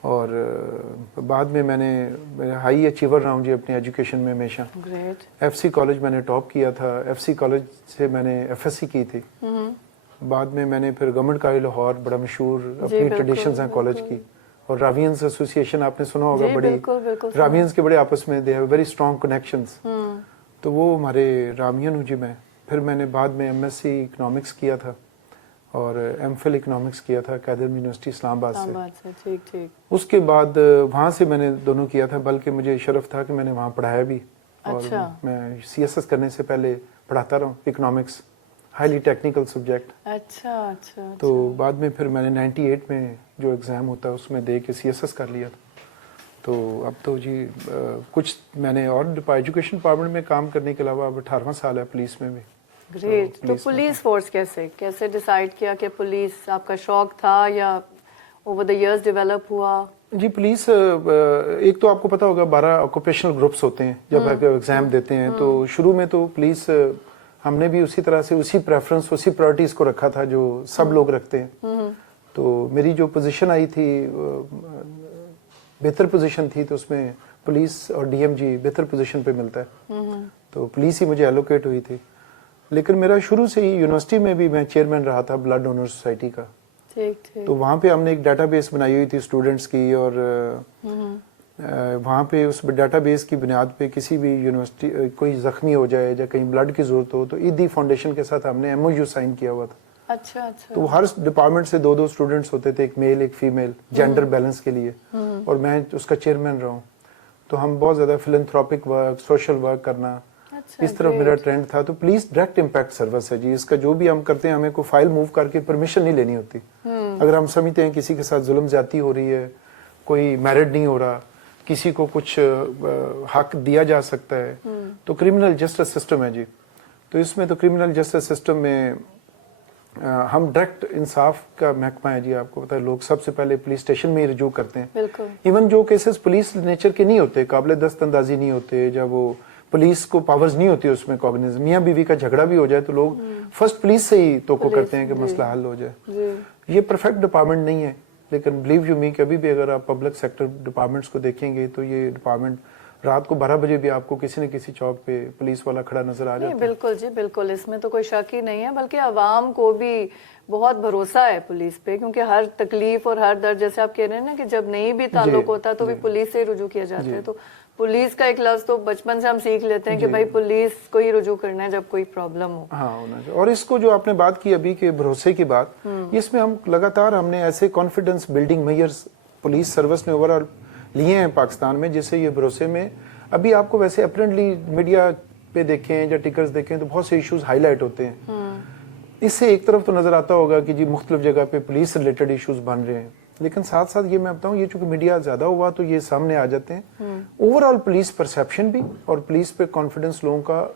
اور بعد میں میں ہائی اچیور رہا ہوں جی اپنی ایجوکیشن میں ہمیشہ. گریٹ. ایف سی کالج میں نے ٹاپ کیا تھا. ایف سی کالج سے میں نے ایف ایس سی کی تھی. بعد میں نے پھر گورنمنٹ کالج لاہور بڑا مشہور اپنی ٹریڈیشنز ہیں کالج کی, اور راوینز ایسوسیشن آپ نے سنا ہوگا, بڑی راوینز کے بڑے آپس میں they have very strong connections. تو وہ ہمارے راوین ہوں جی میں. پھر میں نے بعد میں ایم ایس سی اکنامکس کیا تھا اور ایم فل اکنامکس کیا تھا قائد اعظم یونیورسٹی اسلام آباد سے. ٹھیک ٹھیک. اس کے بعد وہاں سے میں نے دونوں کیا تھا, بلکہ مجھے شرف تھا کہ میں نے وہاں پڑھایا بھی, اور میں سی ایس ایس کرنے سے پہلے پڑھاتا رہا اکنامکس, ہائیلی ٹیکنیکل سبجیکٹ. اچھا. تو بعد میں پھر میں نے 98 میں جو ایگزام ہوتا ہے اس میں دے کے سی ایس ایس کر لیا تھا. تو اب تو جی کچھ میں نے اور ایجوکیشن ڈپارٹمنٹ میں کام کرنے کے علاوہ اب 18واں سال ہے پولیس میں بھی. گریٹ. تو پولیس فورس کیسے ڈیسائیڈ کیا کہ پولیس آپ کا شوق تھا یا اوور دا ایئرز ڈیولپ ہوا؟ جی پولیس ایک تو آپ کو پتا ہوگا 12 آکوپیشنل گروپس ہوتے ہیں جب آپ ایگزام دیتے ہیں. تو شروع میں تو پولیس ہم نے بھی اسی طرح سے اسی پریفرنس اسی پرائرٹیز کو رکھا تھا جو سب لوگ رکھتے ہیں. تو میری جو پوزیشن آئی تھی بہتر پوزیشن تھی, تو اس میں پولیس اور ڈی ایم جی بہتر پوزیشن پہ ملتا ہے, تو پولیس ہی مجھے ایلوکیٹ ہوئی تھی. لیکن میرا شروع سے ہی یونیورسٹی میں بھی میں چیئرمین رہا تھا بلڈ ڈونر سوسائٹی کا. تو وہاں پہ ہم نے ایک ڈیٹا بیس بنائی ہوئی تھی اسٹوڈنٹس کی, اور وہاں پہ اس ڈیٹا بیس کی بنیاد پہ کسی بھی یونیورسٹی کوئی زخمی ہو جائے یا کہیں بلڈ کی ضرورت ہو تو ایدی فاؤنڈیشن کے ساتھ ہم نے ایم او یو سائن کیا ہوا تھا. اچھا. تو ہر ڈپارٹمنٹ سے 2 اسٹوڈنٹس ہوتے تھے, ایک میل ایک فیمیل, جینڈر بیلنس کے لیے, اور میں اس کا چیئرمین رہا ہوں. تو ہم بہت زیادہ فلنتھروپک ورک, سوشل ورک کرنا, اس طرف میرا ٹرینڈ تھا. تو پولیس ڈائریکٹ امپیکٹ سروس ہے جی. اس کا جو بھی ہم کرتے ہیں ہمیں کوئی فائل موو کر کے پرمیشن نہیں لینی ہوتی. اگر ہم سمجھتے ہیں کسی کے ساتھ ظلم زیادتی ہو رہی ہے, کوئی میرڈ نہیں ہو رہا, کسی کو کچھ حق دیا جا سکتا ہے, تو کرمنل جسٹس سسٹم ہے جی. تو اس میں تو کرمنل جسٹس سسٹم میں ہم ڈائریکٹ انصاف کا محکمہ ہے جی. آپ کو پتا ہے لوگ سب سے پہلے پولیس اسٹیشن میں ہی رجوع کرتے ہیں. ایون جو کیسز پولیس نیچر کے نہیں ہوتے, قابل دست اندازی نہیں ہوتے, جب وہ پولیس کو پاورز نہیں ہوتی اس میں کوگنیزم, میاں بیوی کا جھگڑا بھی ہو جائے تو لوگ فرسٹ پولیس سے ہی توقع کرتے ہیں کہ مسئلہ حل ہو جائے. یہ پرفیکٹ ڈپارٹمنٹ نہیں ہے, لیکن بلیو یو می کہ ابھی بھی اگر آپ پبلک سیکٹر ڈپارٹمنٹس کو دیکھیں گے تو یہ ڈپارٹمنٹ رات کو 12 بجے بھی آپ کو کسی نہ کسی چوک پہ پولیس والا کھڑا نظر آ جاتا ہے. بالکل جی بالکل, اس میں تو کوئی شک ہی نہیں ہے. بلکہ عوام کو بھی بہت بھروسہ ہے پولیس پہ, کیونکہ ہر تکلیف اور ہر درد, جیسے آپ کہہ رہے ہیں نا کہ جب نہیں بھی تعلق ہوتا تو بھی پولیس سے رجوع کیا جاتا ہے. تو پولیس کا ایک لفظ تو بچپن سے ہم سیکھ لیتے ہیں کہ بھائی پولیس کو ہی رجوع کرنا ہے جب کوئی پرابلم ہو. ہاں ہونا چاہیے. اور اس کو جو آپ نے بات کی ابھی کہ بھروسے کی بات, اس میں ہم لگاتار ہم نے ایسے confidence building measures police service نے اوور آل لیے ہیں پاکستان میں, جس سے یہ بھروسے میں ابھی آپ کو ویسے اپرنٹلی میڈیا پہ دیکھیں یا ٹکرز دیکھیں تو بہت سے ایشوز ہائی لائٹ ہوتے ہیں. اس سے ایک طرف تو نظر آتا ہوگا کہ جی مختلف جگہ پہ پولیس سے ریلیٹڈ ایشوز بن رہے ہیں, لیکن ساتھ ساتھ یہ میں بتاؤں یہ چونکہ میڈیا زیادہ ہوا تو یہ سامنے آ جاتے ہیں. اوور آل پولیس پرسیپشن بھی اور پولیس پہ کانفیڈنس لوگوں کا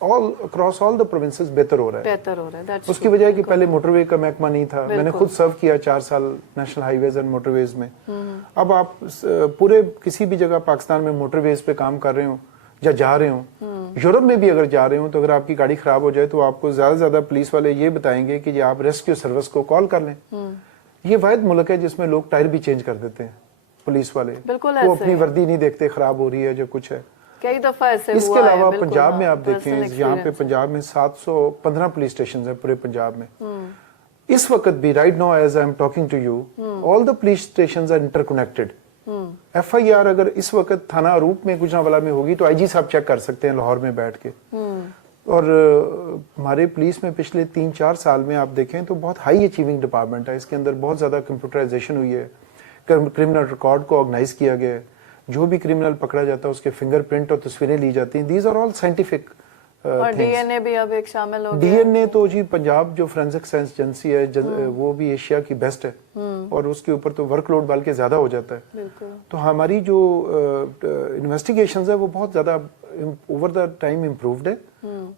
اکراس آل دا پروونسز بہتر ہو رہا ہے. اس کی وجہ ہے کہ پہلے موٹر وے کا محکمہ نہیں تھا. میں نے خود سرو کیا 4 سال national highways and motorways میں. اب آپ پورے کسی بھی جگہ پاکستان میں موٹر ویز پہ کام کر رہے ہوں یا جا رہے ہوں, یورپ میں بھی اگر جا رہے ہوں, تو اگر آپ کی گاڑی خراب ہو جائے تو آپ کو زیادہ سے زیادہ پولیس والے یہ بتائیں گے کہ آپ ریسکیو سروس کو کال کر لیں. یہ واحد ملک ہے جس میں لوگ ٹائر بھی چینج کر دیتے ہیں پولیس والے, وہ اپنی وردی نہیں دیکھتے خراب ہو رہی ہے جو کچھ ہے. کئی دفعہ ایسے اس کے علاوہ پنجاب میں آپ دیکھیں, یہاں پہ پنجاب میں 715 پولیس اسٹیشن ہیں پورے پنجاب میں. اس وقت بھی right now as I'm talking to you all the police stations are interconnected. F I R اگر اس وقت تھانہ اروپ میں گجرانوالہ میں ہوگی تو آئی جی صاحب چیک کر سکتے ہیں لاہور میں بیٹھ کے. اور ہمارے پولیس میں پچھلے 3-4 سال میں آپ دیکھیں تو بہت ہائی اچیونگ ڈپارٹمنٹ ہے. اس کے اندر بہت زیادہ کمپیوٹرائزیشن ہوئی ہے, کرمنل ریکارڈ کو آرگنائز کیا گیا ہے, جو بھی کرمنل پکڑا جاتا ہے اس کے فنگر پرنٹ اور تصویریں لی جاتی ہیں. These are all scientific. اور ڈی این اے بھی اب ایک شامل ہو گیا. ڈی این اے تو جی پنجاب جو فورینسک سائنس ایجنسی ہے وہ بھی ایشیا کی بیسٹ ہے, اور اس کے اوپر تو ورک لوڈ بلکہ زیادہ ہو جاتا ہے. تو ہماری جو انویسٹیگیشنز ہے وہ بہت زیادہ اوور دا ٹائم امپرووڈ ہے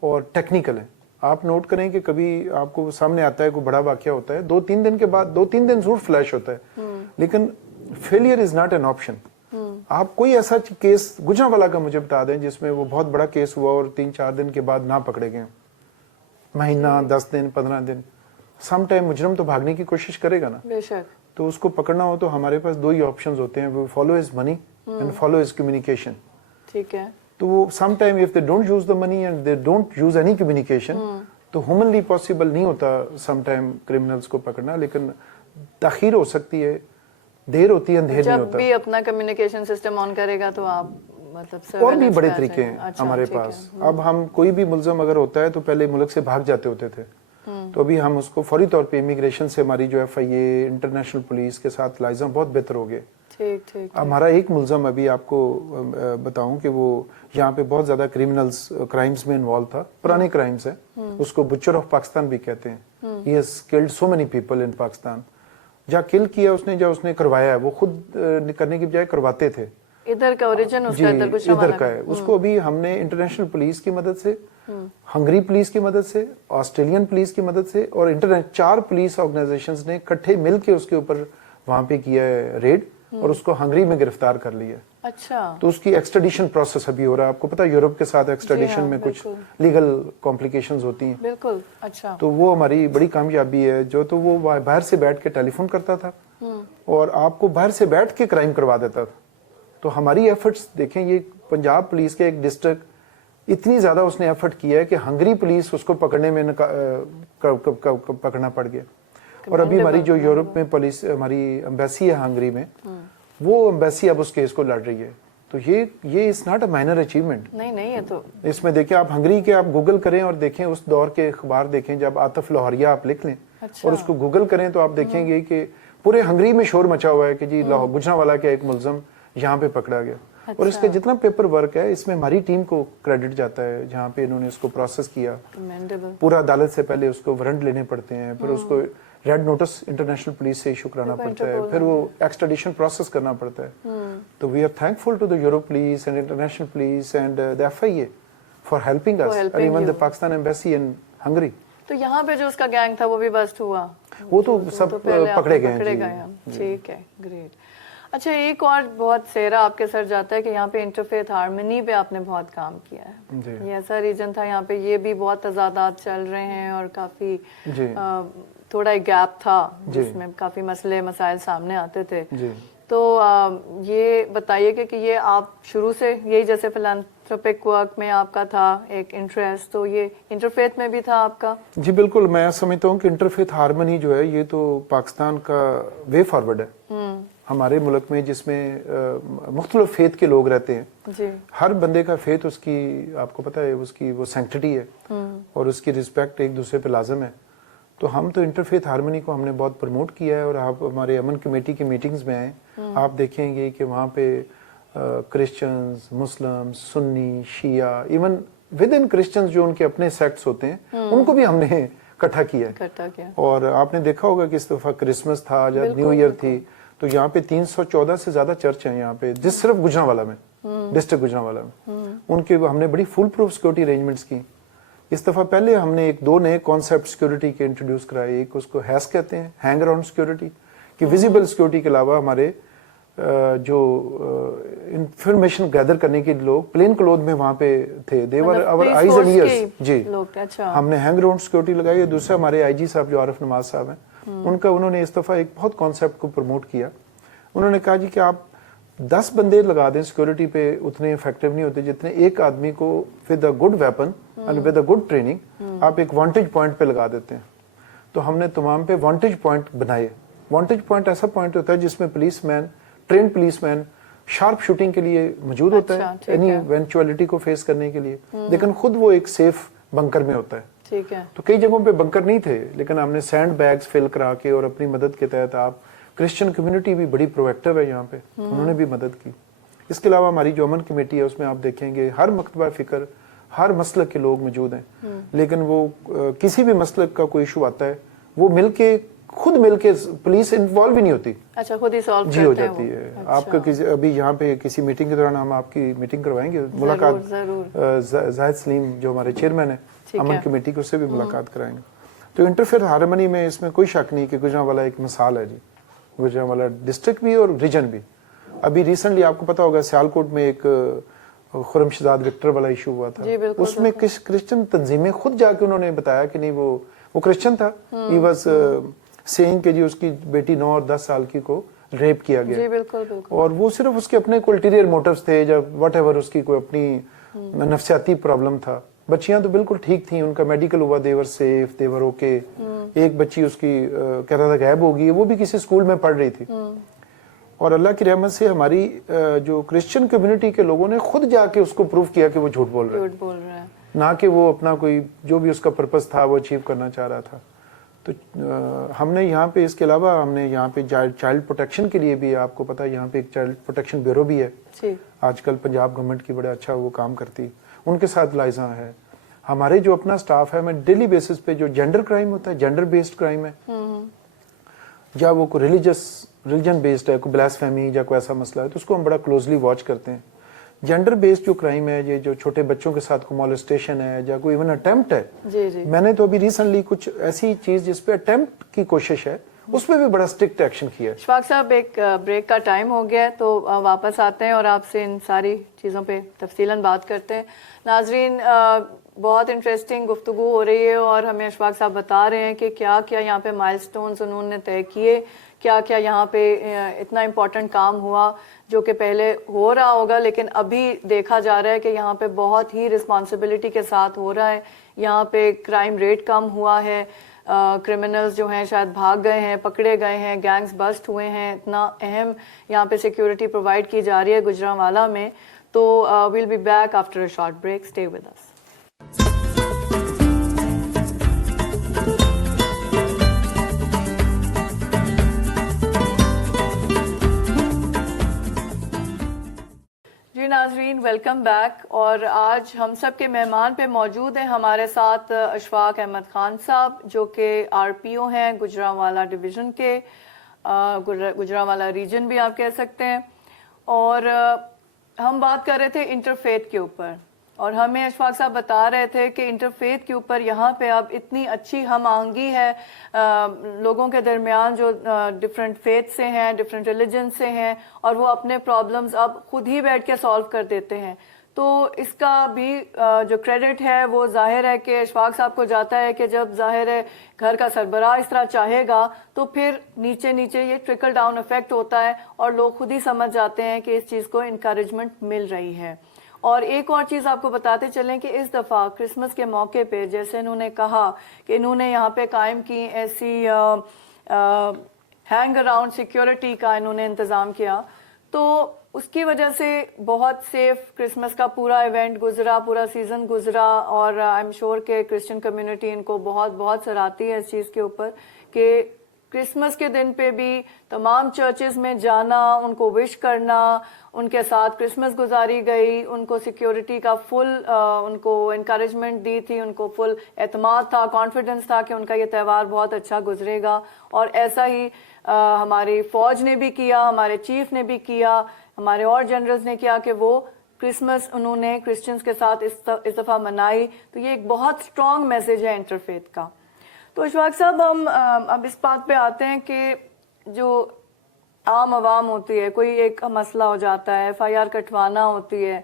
اور ٹیکنیکل ہے. آپ نوٹ کریں کہ کبھی آپ کو سامنے آتا ہے کوئی بڑا واقعہ ہوتا ہے, 2-3 دن کے بعد 2-3 دن ضرور فلیش ہوتا ہے, لیکن failure is not an option. آپ کوئی ایسا کیس گجرانوالہ کا مجھے بتا دیں جس میں وہ بہت بڑا کیس ہوا اور 3-4 دن کے بعد نہ پکڑے گئے, مہینہ 10 دن 15 دن. سم ٹائم مجرم تو بھاگنے کی کوشش کرے گا نا, بے شک. تو اس کو پکڑنا ہو تو ہمارے پاس 2 ہی آپشنز ہوتے ہیں, وہ follow his money and follow his communication. ٹھیک ہے. تو وہ some time if they don't use the money and they don't use any communication, تو ہیومنلی پاسبل نہیں ہوتا سم ٹائم کرمنلز کو پکڑنا, لیکن تاخیر ہو سکتی ہے, دیر ہوتی ہے, اندھیر نہیں جب ہوتا. بھی اپنا کمیونیکیشن سسٹم آن کرے گا تو آپ مطلب اور بھی بڑے طریقے ہیں ہمارے پاس. اب ہم کوئی بھی ملزم اگر ہوتا ہے تو پہلے ملک سے بھاگ جاتے ہوتے تھے, تو ابھی ہم اس کو فوری طور پہ امیگریشن سے ہماری جو F I a international police کے ساتھ لائزم بہت بہتر ہو گئے. ہمارا ایک ملزم ابھی آپ کو بتاؤں کہ وہ یہاں پہ بہت زیادہ کرائمز میں انوالو تھا, پرانے کرائمز ہیں, اس کو بچر آف پاکستان بھی کہتے ہیں. He has killed so many people in Pakistan. جہاں کل کیا اس نے, جہاں اس نے کروایا ہے, وہ خود کرنے کی بجائے کرواتے تھے. ادھر کا اوریجن اس کا ادھر کا ہے. اس کو ابھی ہم نے انٹرنیشنل پولیس کی مدد سے, ہنگری پولیس کی مدد سے, آسٹریلین پولیس کی مدد سے اور 4 پولیس آرگنائزیشنز نے اکٹھے مل کے اس کے اوپر وہاں پہ کیا ہے ریڈ, اور اس کو ہنگری میں گرفتار کر لیا. اچھا. تو اس کی ایکسٹریڈیشن پروسیس ابھی ہو رہا ہے. آپ کو پتا ہے یورپ کے ساتھ ایکسٹریڈیشن میں کچھ لیگل کمپلیکیشنز ہوتی ہیں. بالکل. اچھا. تو وہ ہماری بڑی کامیابی ہے. جو تو وہ باہر سے بیٹھ کے ٹیلی فون کرتا تھا اور آپ کو باہر سے بیٹھ کے کرائم کروا دیتا تھا. تو ہماری ایفرٹس دیکھیں, یہ پنجاب پولیس کے ایک ڈسٹرکٹ اتنی زیادہ اس نے ایفرٹ کیا ہے کہ ہنگری پولیس اس کو پکڑنے میں پکڑنا پڑ گیا. اور ابھی ہماری جو یورپ میں پولیس ہماری امبیسی ہے ہنگری میں, وہ امبیسی اب اس کیس کو لڑ رہی ہے. تو یہ is not a minor achievement. نہیں ہے. تو اس میں دیکھیں آپ ہنگری کے آپ گوگل کریں اور دیکھیں اس دور کے اخبار دیکھیں, جب آتف لاہوریہ آپ لکھ لیں اور اس کو گوگل کریں تو آپ دیکھیں گے کہ پورے ہنگری میں شور مچا ہوا ہے کہ جی گجرانوالہ کا ایک ملزم یہاں پہ پکڑا گیا. اور اس کا جتنا پیپر ورک ہے اس میں ہماری ٹیم کو کریڈٹ جاتا ہے, جہاں پہ انہوں نے اس کو پروسیس کیا. پورا عدالت سے پہلے اس کو وارنٹ لینے پڑتے ہیں, پھر اس کو ریڈ نوٹس انٹرنیشنل پولیس سے ایشو کرانا پڑتا ہے, پھر وہ ایکسٹریڈیشن پروسیس کرنا پڑتا ہے. تو we are thankful to the Europe police and international police and the F I A for helping us, and even the Pakistan embassy in Hungary. تو یہاں پہ جو اس کا گینگ تھا وہ بھی بسٹ ہوا, وہ تو سب پکڑے گئے ہیں. ٹھیک ہے, گریٹ. اچھا, ایک اور بہت سہرا آپ کے سر جاتا ہے کہ یہاں پہ انٹرفیتھ ہارمنی پہ آپ نے بہت کام کیا ہے. یہ ایسا ریجن تھا یہاں پہ, یہ بھی بہت تضادات چل رہے ہیں اور کافی تھوڑا ایک گیپ تھا جس میں کافی مسئلے مسائل سامنے آتے تھے. تو یہ بتائیے کہ یہ آپ شروع سے یہی جیسے فلانتھروپک ورک میں آپ کا تھا ایک انٹرسٹ, تو یہ انٹرفیتھ میں بھی تھا آپ کا؟ جی بالکل. میں سمجھتا ہوں کہ انٹرفیتھ ہارمنی جو ہے یہ تو پاکستان کا وے فارورڈ ہے. ہمارے ملک میں جس میں مختلف فیتھ کے لوگ رہتے ہیں, ہر بندے کا فیتھ اس کی, آپ کو پتہ ہے اس کی وہ سینکٹیٹی ہے اور اس کی رسپیکٹ ایک دوسرے پہ لازم ہے. تو ہم تو انٹرفیتھ ہارمنی کو ہم نے بہت پروموٹ کیا ہے. اور آپ ہمارے امن کمیٹی کی میٹنگز میں آئیں, آپ دیکھیں گے کہ وہاں پہ کرسچنز, مسلم, سنی, شیعہ, ایون ود ان کرسچنز جو ان کے اپنے سیکٹس ہوتے ہیں ان کو بھی ہم نے اکٹھا کیا ہے. اور آپ نے دیکھا ہوگا کہ اس دفعہ کرسمس تھا, جب نیو ایئر تھی, تو یہاں پہ 314 سے زیادہ چرچ ہیں یہاں پہ, جس صرف گجرانوالہ میں, ڈسٹرکٹ گجرانوالہ میں. ان کے ہم نے بڑی فل پروف سیکورٹی ارینجمنٹس کی. اس دفعہ پہلے ہم نے 2 نئے کانسیپٹ سیکورٹی کے انٹروڈیوس کرائے. ایک اس کو ہیس کہتے ہیں, ہینگ اراؤنڈ سیکورٹی, کہ ویزیبل سیکورٹی کے علاوہ ہمارے جو انفارمیشن گیدر کرنے کے لوگ پلین کلوتھ میں وہاں پہ تھے, دے ور آور آئیز اینڈ ایئرز. جی ہم نے ہینگ اراؤنڈ سیکورٹی لگائی. دوسرا ہمارے آئی جی صاحب جو عارف نواز صاحب ہیں, انہوں نے اس دفعہ ایک بہت کانسیپٹ کو پروموٹ کیا. انہوں نے کہا جی کہ آپ 10 بندے لگا دیں سیکورٹی پہ, اتنے افیکٹو نہیں ہوتے جتنے ایک آدمی کو with a good weapon and with a good training آپ ایک وانٹیج پوائنٹ پہ لگا دیتے ہیں. تو ہم نے تمام پہ وانٹیج پوائنٹ بنائے. وانٹیج پوائنٹ ایسا پوائنٹ ہوتا ہے جس میں پولیس مین, ٹرینڈ پولیس مین شارپ شوٹنگ کے لیے موجود ہوتا ہے, اینی ایونچوالٹی کو فیس کرنے کے لیے, لیکن خود وہ ایک سیف بنکر میں ہوتا ہے. تو کئی جگہوں پہ بنکر نہیں تھے, لیکن ہم نے سینڈ بیگز فل کرا کے اور اپنی مدد کے تحت, آپ کرسچن کمیونٹی بھی بڑی پرو ایکٹیو ہے یہاں پہ, انہوں نے بھی مدد کی. اس کے علاوہ ہماری جو امن کمیٹی ہے اس میں آپ دیکھیں گے ہر مکتبہ فکر, ہر مسلک کے لوگ موجود ہیں, لیکن وہ کسی بھی مسلک کا کوئی ایشو آتا ہے وہ خود مل کے پولیس انوالو بھی نہیں ہوتی. اچھا, خود ہی سالو جی ہو جاتی ہے. آپ کا ابھی یہاں پہ کسی میٹنگ کے دوران ہم آپ کی میٹنگ کروائیں گے, ملاقات زاہد سلیم جو ہمارے چیئرمین ہیں امن کمیٹی کے, اس سے بھی ملاقات کرائیں گے. تو انٹرفیئر ہارمنی میں اس میں کوئی شک نہیں کہ گجرانوالہ ایک مثال ہے. جی گجرانوالہ ڈسٹرکٹ بھی اور ریجن بھی. ابھی ریسنٹلی آپ کو پتا ہوگا سیالکوٹ میں ایک خرم شہزاد وکٹر والا ایشو ہوا تھا, اس میں کرسچن تنظیمیں خود جا کے انہوں نے بتایا کہ نہیں وہ کرسچن تھا, ہی واز سینگ کہ جی اس کی بیٹی 9 اور 10 سال کی کو ریپ کیا گیا. جی بالکل بالکل. اور وہ صرف اس کے اپنے الٹیریئر موٹیوز تھے یا واٹ ایور اس کی کوئی اپنی نفسیاتی پرابلم تھا. بچیاں تو بالکل ٹھیک تھیں, ان کا میڈیکل ہوا, دیور سیف, دیور اوکے. ایک بچی اس کی کہہ رہا تھا غائب ہوگی, وہ بھی کسی اسکول میں پڑھ رہی تھی. اور اللہ کی رحمت سے ہماری جو کرسچن کمیونٹی کے لوگوں نے خود جا کے اس کو پروف کیا کہ وہ جھوٹ بول رہا ہے, نہ کہ وہ اپنا کوئی جو بھی اس کا پرپس تھا وہ اچیو کرنا چاہ رہا تھا. تو ہم نے یہاں پہ اس کے علاوہ ہم نے یہاں پہ چائلڈ پروٹیکشن کے لیے بھی, آپ کو پتا ہے یہاں پہ ایک چائلڈ پروٹیکشن بیورو بھی ہے آج کل پنجاب گورنمنٹ کی, بڑا اچھا وہ کام کرتی, ان کے ساتھ لائزہ ہے. ہمارے جو اپنا سٹاف ہے, میں ڈیلی بیسس پہ جو جینڈر کرائم ہوتا ہے, جینڈر بیسڈ کرائم ہے یا وہ کوئی ریلیجن بیسڈ ہے, کوئی بلاسفیمی یا کوئی ایسا مسئلہ ہے, تو اس کو ہم بڑا کلوزلی واچ کرتے ہیں. جینڈر بیسڈ جو کرائم ہے, یہ جو چھوٹے بچوں کے ساتھ کوئی مولسٹیشن ہے یا کوئی ایون اٹیمپٹ ہے, میں نے تو ابھی ریسنٹلی کچھ ایسی چیز جس پہ اٹیمپٹ کی کوشش ہے اس پہ بھی بڑا اسٹرکٹ ایکشن کیا ہے. اشفاق صاحب ایک بریک کا ٹائم ہو گیا ہے, تو واپس آتے ہیں اور آپ سے ان ساری چیزوں پہ تفصیلاً بات کرتے ہیں. ناظرین, بہت انٹرسٹنگ گفتگو ہو رہی ہے اور ہمیں اشفاق صاحب بتا رہے ہیں کہ کیا کیا یہاں پہ مائل سٹونز انہوں نے طے کیے, کیا کیا یہاں پہ اتنا امپورٹنٹ کام ہوا جو کہ پہلے ہو رہا ہوگا لیکن ابھی دیکھا جا رہا ہے کہ یہاں پہ بہت ہی رسپانسبلٹی کے ساتھ ہو رہا ہے. یہاں پہ کرائم ریٹ کم ہوا ہے, کرمنلز جو ہیں شاید بھاگ گئے ہیں, پکڑے گئے ہیں, گینگز بسٹ ہوئے ہیں, اتنا اہم یہاں پہ سیکیورٹی پرووائڈ کی جا رہی ہے گجرانوالہ میں. تو will be back after a short break, stay with us. جی ناظرین, ویلکم بیک. اور آج ہم سب کے مہمان پہ موجود ہیں ہمارے ساتھ اشفاق احمد خان صاحب, جو کہ RPO ہیں گجرانوالہ ڈویژن کے, گجرانوالہ ریجن بھی آپ کہہ سکتے ہیں. اور ہم بات کر رہے تھے انٹرفیتھ کے اوپر, اور ہمیں اشفاق صاحب بتا رہے تھے کہ انٹرفیتھ کے اوپر یہاں پہ اب اتنی اچھی ہم آہنگی ہے لوگوں کے درمیان جو ڈفرینٹ فیتھ سے ہیں, ڈفرینٹ ریلیجن سے ہیں, اور وہ اپنے پرابلمز اب خود ہی بیٹھ کے سالو کر دیتے ہیں. تو اس کا بھی جو کریڈٹ ہے وہ ظاہر ہے کہ اشفاق صاحب کو جاتا ہے کہ جب ظاہر ہے گھر کا سربراہ اس طرح چاہے گا تو پھر نیچے نیچے یہ ٹرکل ڈاؤن افیکٹ ہوتا ہے اور لوگ خود ہی سمجھ جاتے ہیں کہ اس چیز کو انکریجمنٹ مل رہی ہے. اور ایک اور چیز آپ کو بتاتے چلیں کہ اس دفعہ کرسمس کے موقع پہ جیسے انہوں نے کہا کہ انہوں نے یہاں پہ قائم کی ایسی ہینگ اراؤنڈ سیکیورٹی کا انہوں نے انتظام کیا, تو اس کی وجہ سے بہت سیف کرسمس کا پورا ایونٹ گزرا, پورا سیزن گزرا. اور آئی ایم شیور کہ کرسچن کمیونٹی ان کو بہت بہت سراہتی ہے اس چیز کے اوپر کہ کرسمس کے دن پہ بھی تمام چرچز میں جانا, ان کو وش کرنا, ان کے ساتھ کرسمس گزاری گئی, ان کو سیکیورٹی کا فل ان کو انکریجمنٹ دی تھی, ان کو فل اعتماد تھا, کانفیڈنس تھا کہ ان کا یہ تہوار بہت اچھا گزرے گا. اور ایسا ہی ہماری فوج نے بھی کیا, ہمارے چیف نے بھی کیا, ہمارے اور جنرلز نے کیا کہ وہ کرسمس انہوں نے کرسچنز کے ساتھ اس دفعہ منائی. تو یہ ایک بہت اسٹرانگ میسج ہے انٹرفیتھ کا. تو اشفاق صاحب, ہم اب اس بات پہ آتے ہیں کہ جو عام عوام ہوتی ہے, کوئی ایک مسئلہ ہو جاتا ہے, FIR کٹوانا ہوتی ہے,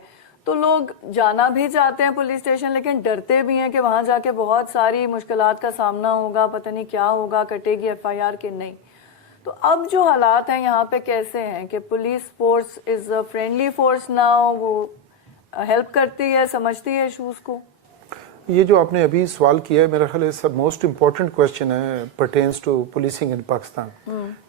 تو لوگ جانا بھی چاہتے ہیں پولیس اسٹیشن لیکن ڈرتے بھی ہیں کہ وہاں جا کے بہت ساری مشکلات کا سامنا ہوگا, پتہ نہیں کیا ہوگا, کٹے گی FIR کہ نہیں. تو اب جو حالات ہیں یہاں پہ کیسے ہیں کہ police force is a friendly force now, وہ ہیلپ کرتی ہے, سمجھتی ہے ایشوز کو؟ یہ جو آپ نے ابھی سوال کیا ہے میرا خیال ہے سب موسٹ امپورٹنٹ کویسچن ہے پرٹینس ٹو پولیسنگ ان پاکستان.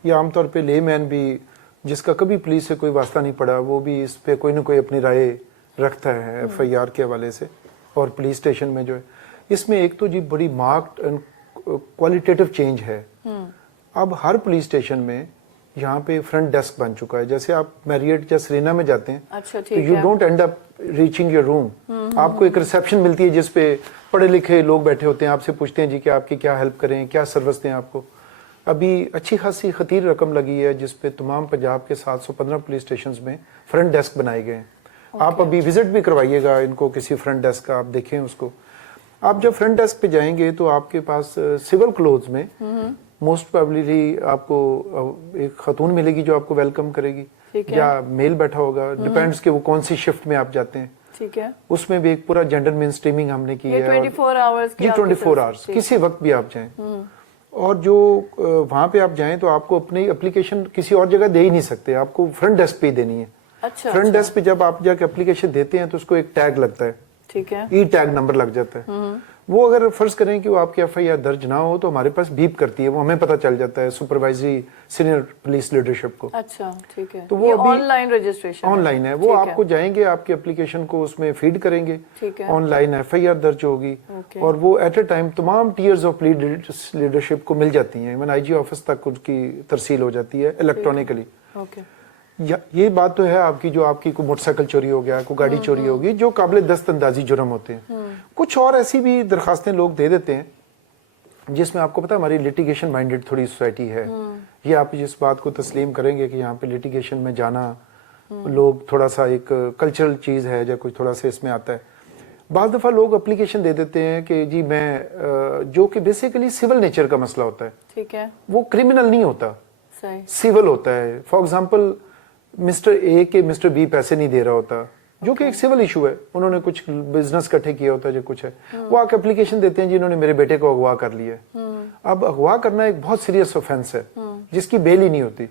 یہ عام طور پہ لے مین بھی جس کا کبھی پولیس سے کوئی واسطہ نہیں پڑا وہ بھی اس پہ کوئی نہ کوئی اپنی رائے رکھتا ہے FIR کے حوالے سے. اور پولیس اسٹیشن میں جو ہے اس میں ایک تو جی بڑی مارکڈ کوالٹیٹیو چینج ہے. اب ہر پولیس اسٹیشن میں یہاں پہ فرنٹ ڈیسک بن چکا ہے. جیسے آپ میریٹ یا سرینا میں جاتے ہیں تو you don't and up reaching your room, آپ کو ایک ریسیپشن ملتی ہے جس پہ پڑھے لکھے لوگ بیٹھے ہوتے ہیں, آپ سے پوچھتے ہیں جی کہ آپ کی کیا ہیلپ کریں, کیا سروس دیں آپ کو. ابھی اچھی خاصی خطیر رقم لگی ہے جس پہ تمام پنجاب کے 715 پولیس اسٹیشنز میں فرنٹ ڈیسک بنائے گئے ہیں. آپ ابھی وزٹ بھی کروائیے گا ان کو کسی فرنٹ ڈیسک کا, آپ دیکھیں اس کو. آپ جب فرنٹ ڈیسک پہ جائیں گے تو آپ کے پاس سول کلوتھز میں موسٹ پروبیبلی آپ کو ایک خاتون ملے گی جو آپ کو ویلکم کرے گی, یا میل بیٹھا ہوگا, ڈیپینڈس کہ وہ کون سی شفٹ میں آپ جاتے ہیں. ٹھیک ہے, اس میں بھی ایک پورا جینڈر مین اسٹریمنگ ہم نے کی ہے. 24 آورز جی 24 آورز کسی وقت بھی آپ جائیں. اور جو وہاں پہ آپ جائیں تو آپ کو اپنی اپلیکیشن کسی اور جگہ دے ہی نہیں سکتے, آپ کو فرنٹ ڈیسک پہ ہی دینی ہے. اچھا, فرنٹ ڈیسک پہ جب آپ جا کے اپلیکیشن دیتے ہیں تو اس کو ایک ٹیگ لگتا ہے, ٹھیک ہے, ای ٹیگ نمبر لگ جاتا ہے. وہ اگر فرض کریں کہ وہ آپ کی ایف آئی آر درج نہ ہو تو ہمارے پاس بیپ کرتی ہے, وہ ہمیں پتہ چل جاتا ہے سپروائزری سینئر پولیس لیڈرشپ کو. اچھا ٹھیک ہے, تو وہ on line registration on line ہے, وہ آپ کو جائیں گے, آپ کی اپلیکیشن کو اس میں فیڈ کریں گے, online F I R درج ہوگی, اور وہ ایٹ اے ٹائم تمام ٹیئرز آف لیڈرشپ کو مل جاتی ہیں, ایون آئی جی آفس تک ان کی ترسیل ہو جاتی ہے الیکٹرانکلی. یہ بات تو ہے آپ کی, جو آپ کی کوئی موٹر سائیکل چوری ہو گیا, کوئی گاڑی چوری ہوگی, جو قابل دست اندازی جرم ہوتے ہیں. کچھ اور ایسی بھی درخواستیں لوگ دے دیتے ہیں جس میں آپ کو پتا ہماری لٹیگیشن مائنڈڈ تھوڑی سوسائٹی ہے. یہ آپ جس بات کو تسلیم کریں گے کہ یہاں پہ لٹیگیشن میں جانا لوگ تھوڑا سا ایک کلچرل چیز ہے یا کچھ تھوڑا سا اس میں آتا ہے. بعض دفعہ لوگ اپلیکیشن دے دیتے ہیں کہ جی میں, جو کہ بیسیکلی سول نیچر کا مسئلہ ہوتا ہے, ٹھیک ہے, وہ کرمنل نہیں ہوتا, سول ہوتا ہے. فار ایگزامپل مسٹر اے کے مسٹر بی پیسے نہیں دے رہا ہوتا, جو کہ ایک سول ایشو ہے, انہوں نے کچھ بزنس اکٹھے کیا ہوتا ہے جو کچھ ہے, وہ آ کے اپلیکیشن دیتے ہیں جی انہوں نے میرے بیٹے کو اغوا کر لیا ہے. اب اغوا کرنا ایک بہت سیریس آفینس ہے جس کی بیل ہی نہیں ہوتی,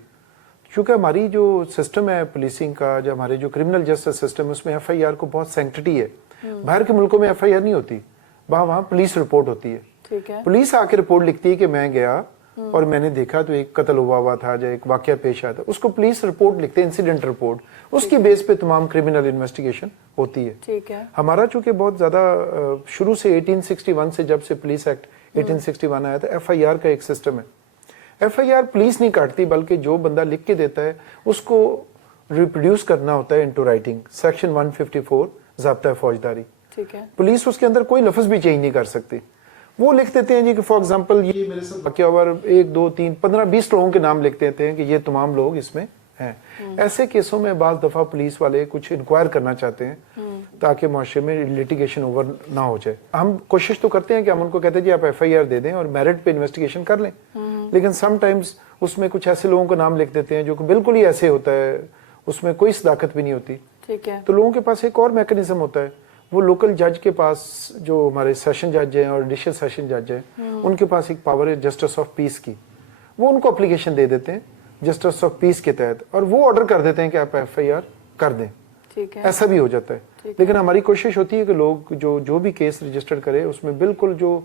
کیونکہ ہماری جو سسٹم ہے پولیسنگ کا, جو ہمارے جو کرمنل جسٹس سسٹم ہے, اس میں ایف آئی آر کو بہت سینکٹیٹی ہے. باہر کے ملکوں میں ایف آئی آر نہیں ہوتی, وہاں پولیس رپورٹ ہوتی ہے. پولیس آ کے رپورٹ لکھتی ہے کہ میں گیا اور میں نے دیکھا تو ایک قتل ہوا تھا یا ایک واقعہ پیش آیا تھا, اس کو پولیس رپورٹ لکھتے ہیں, انسیڈنٹ رپورٹ, اس کی بیس پہ تمام کرمنل انویسٹیگیشن ہوتی ہے. ٹھیک ہے. ہمارا چونکہ بہت زیادہ شروع سے 1861 سے, جب سے پولیس ایکٹ 1861 آیا تھا, ایف آئی آر کا ایک سسٹم ہے. ایف آئی آر پولیس نہیں کاٹتی, بلکہ جو بندہ لکھ کے دیتا ہے اس کو ریپروڈیوس کرنا ہوتا ہے انٹو رائٹنگ, سیکشن 154 ضابطہ فوجداری. ٹھیک ہے. پولیس اس کے اندر کوئی لفظ بھی چینج نہیں کر سکتی. وہ لکھ دیتے ہیں جی کہ فار ایگزامپل یہ میرے ساتھ واقعہ ہوا, 1 2 3 15 20 لوگوں کے نام لکھ دیتے ہیں کہ یہ تمام لوگ اس میں ہیں. ایسے کیسوں میں بعض دفعہ پولیس والے کچھ انکوائر کرنا چاہتے ہیں تاکہ معاشرے میں لٹیگیشن اوور نہ ہو جائے. ہم کوشش تو کرتے ہیں کہ ہم ان کو کہتے ہیں جی آپ ایف آئی آر دے دیں اور میرٹ پہ انویسٹیگیشن کر لیں, لیکن سم ٹائمز اس میں کچھ ایسے لوگوں کا نام لکھ دیتے ہیں جو کہ بالکل ہی ایسے ہوتا ہے, اس میں کوئی صداقت بھی نہیں ہوتی. ٹھیک ہے. تو لوگوں کے پاس ایک اور میکینزم ہوتا ہے, وہ لوکل جج کے پاس, جو ہمارے سیشن جج ہیں اور ایڈیشنل سیشن جج ہیں, ان کے پاس ایک پاور ہے جسٹس آف پیس کی. وہ ان کو اپلیکیشن دے دیتے ہیں جسٹس آف پیس کے تحت, اور وہ آرڈر کر دیتے ہیں کہ آپ ایف آئی آر کر دیں. ایسا بھی ہو جاتا ہے. لیکن ہماری کوشش ہوتی ہے کہ لوگ جو بھی کیس رجسٹر کرے اس میں بالکل جو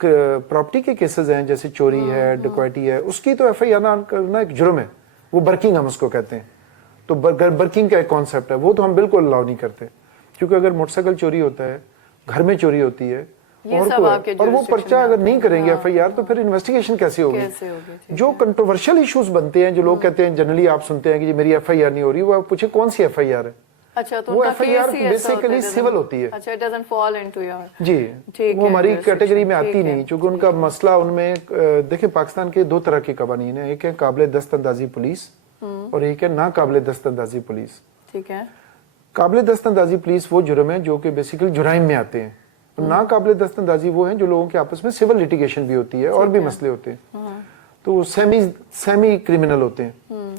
پراپرٹی کے کیسز ہیں, جیسے چوری ہے, ڈکیتی ہے, اس کی تو ایف آئی آر کرنا ایک جرم ہے. وہ برکنگ ہم اس کو کہتے ہیں. تو برکنگ کا ایک کانسیپٹ ہے, وہ تو ہم بالکل الاؤ نہیں کرتے, کیونکہ اگر موٹر سائیکل چوری ہوتا ہے, گھر میں چوری ہوتی ہے, اور وہ پرچہ اگر نہیں کریں گے ایف آئی آر, تو پھر انویسٹیگیشن کیسے ہوگی. جو کنٹروورشل ایشوز بنتے ہیں, جو لوگ کہتے ہیں جنرلی آپ سنتے ہیں کہ میری ایف آئی آر نہیں ہو رہی, وہ آپ پوچھیں کون سی ایف آئی آر ہے. وہ F I R basically civil ہوتی ہے. جی, وہ ہماری کیٹیگری میں آتی نہیں, چونکہ ان کا مسئلہ ان میں, دیکھیں پاکستان کے 2 طرح کے قوانین ہیں, ایک ہے قابل دست اندازی پولیس اور ایک ہے ناقابل دست اندازی پولیس. ٹھیک ہے. قابل دست اندازی پولیس وہ جرم ہے جو کہ بیسیکلی جرائم میں آتے ہیں. ناقابل دست اندازی وہ ہیں جو لوگوں کے آپس میں سول لٹیگیشن بھی ہوتی ہے اور بھی مسئلے ہوتے ہیں, تو وہ سیمی کرمنل ہوتے ہیں.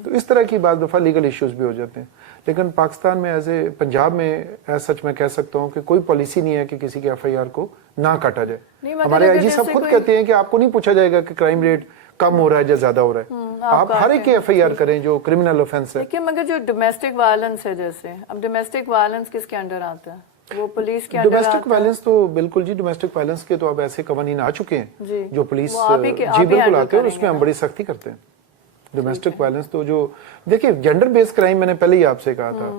تو اس طرح کی بعض دفعہ لیگل ایشوز بھی ہو جاتے ہیں. لیکن پاکستان میں پنجاب میں سچ میں کہہ سکتا ہوں کہ کوئی پالیسی نہیں ہے کہ کسی کے ایف آئی آر کو نہ کاٹا جائے. ہمارے آئی جی صاحب خود کہتے ہیں کہ آپ کو نہیں پوچھا جائے گا کہ کرائم ریٹ کم ہو رہا ہے یا زیادہ ہو رہا ہے, آپ ہر ایک ایف آئی آر کریں جو کرمنل آفینس ہے. لیکن مگر جو ڈومیسٹک وائلنس ہے, جیسے اب ڈومیسٹک وائلنس کس کے انڈر آتا ہے؟ وہ پولیس کے انڈر آتا ہے. ڈومیسٹک وائلنس تو بالکل جی, ڈومیسٹک وائلنس کے تو اب ایسے قوانین آ چکے ہیں جو پولیس جی بالکل آتے ہیں, اور اس میں ہم بڑی سختی کرتے ہیں. ڈومیسٹک وائلنس تو جو دیکھیں جینڈر بیس کرائم, میں نے پہلے ہی آپ سے کہا تھا,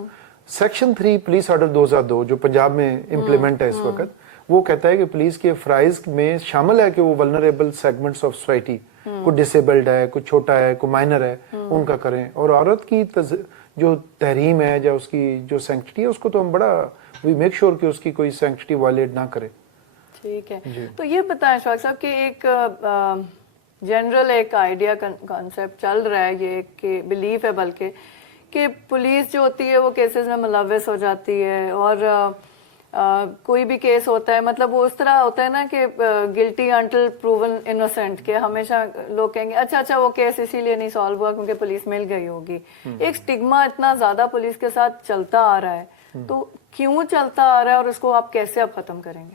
سیکشن 3 پولیس آرڈر 2002 جو پنجاب میں امپلیمنٹ ہے اس وقت, وہ کہتا ہے کہ پولیس کے فرائض میں شامل ہے کہ وہ ولنریبل سیگمنٹس آف سوسائٹی, کوئی ڈسیبلڈ ہے, کوئی چھوٹا ہے, کوئی مائنر ہے, ان کا کریں. اور عورت کی جو تحریم ہے یا اس کی جو سینکٹیٹی ہے, اس کو تو ہم بڑا وی میک شور کہ اس کی کوئی سینکٹیٹی وائلیٹ نہ کرے. ٹھیک ہے. تو یہ بتائیں اشفاق صاحب کہ ایک جنرل ایک آئیڈیا کانسیپٹ چل رہا ہے, یہ کہ بلیف ہے بلکہ, کہ پولیس جو ہوتی ہے وہ کیسز میں ملوث ہو جاتی ہے, اور کوئی بھی کیس ہوتا ہے, مطلب وہ اس طرح ہوتا ہے نا کہ گلٹی انٹل پروون انوسینٹ, کہ ہمیشہ لوگ کہیں گے اچھا وہ کیس اسی لیے نہیں سالو ہوا کیونکہ پولیس مل گئی ہوگی. ایک سٹگما اتنا زیادہ پولیس کے ساتھ چلتا آ رہا ہے, تو کیوں چلتا آ رہا ہے اور اس کو آپ کیسے اب ختم کریں گے؟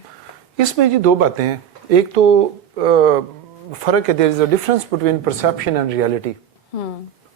اس میں جی 2 باتیں ہیں. ایک تو فرق ہے, there is a difference between perception and reality.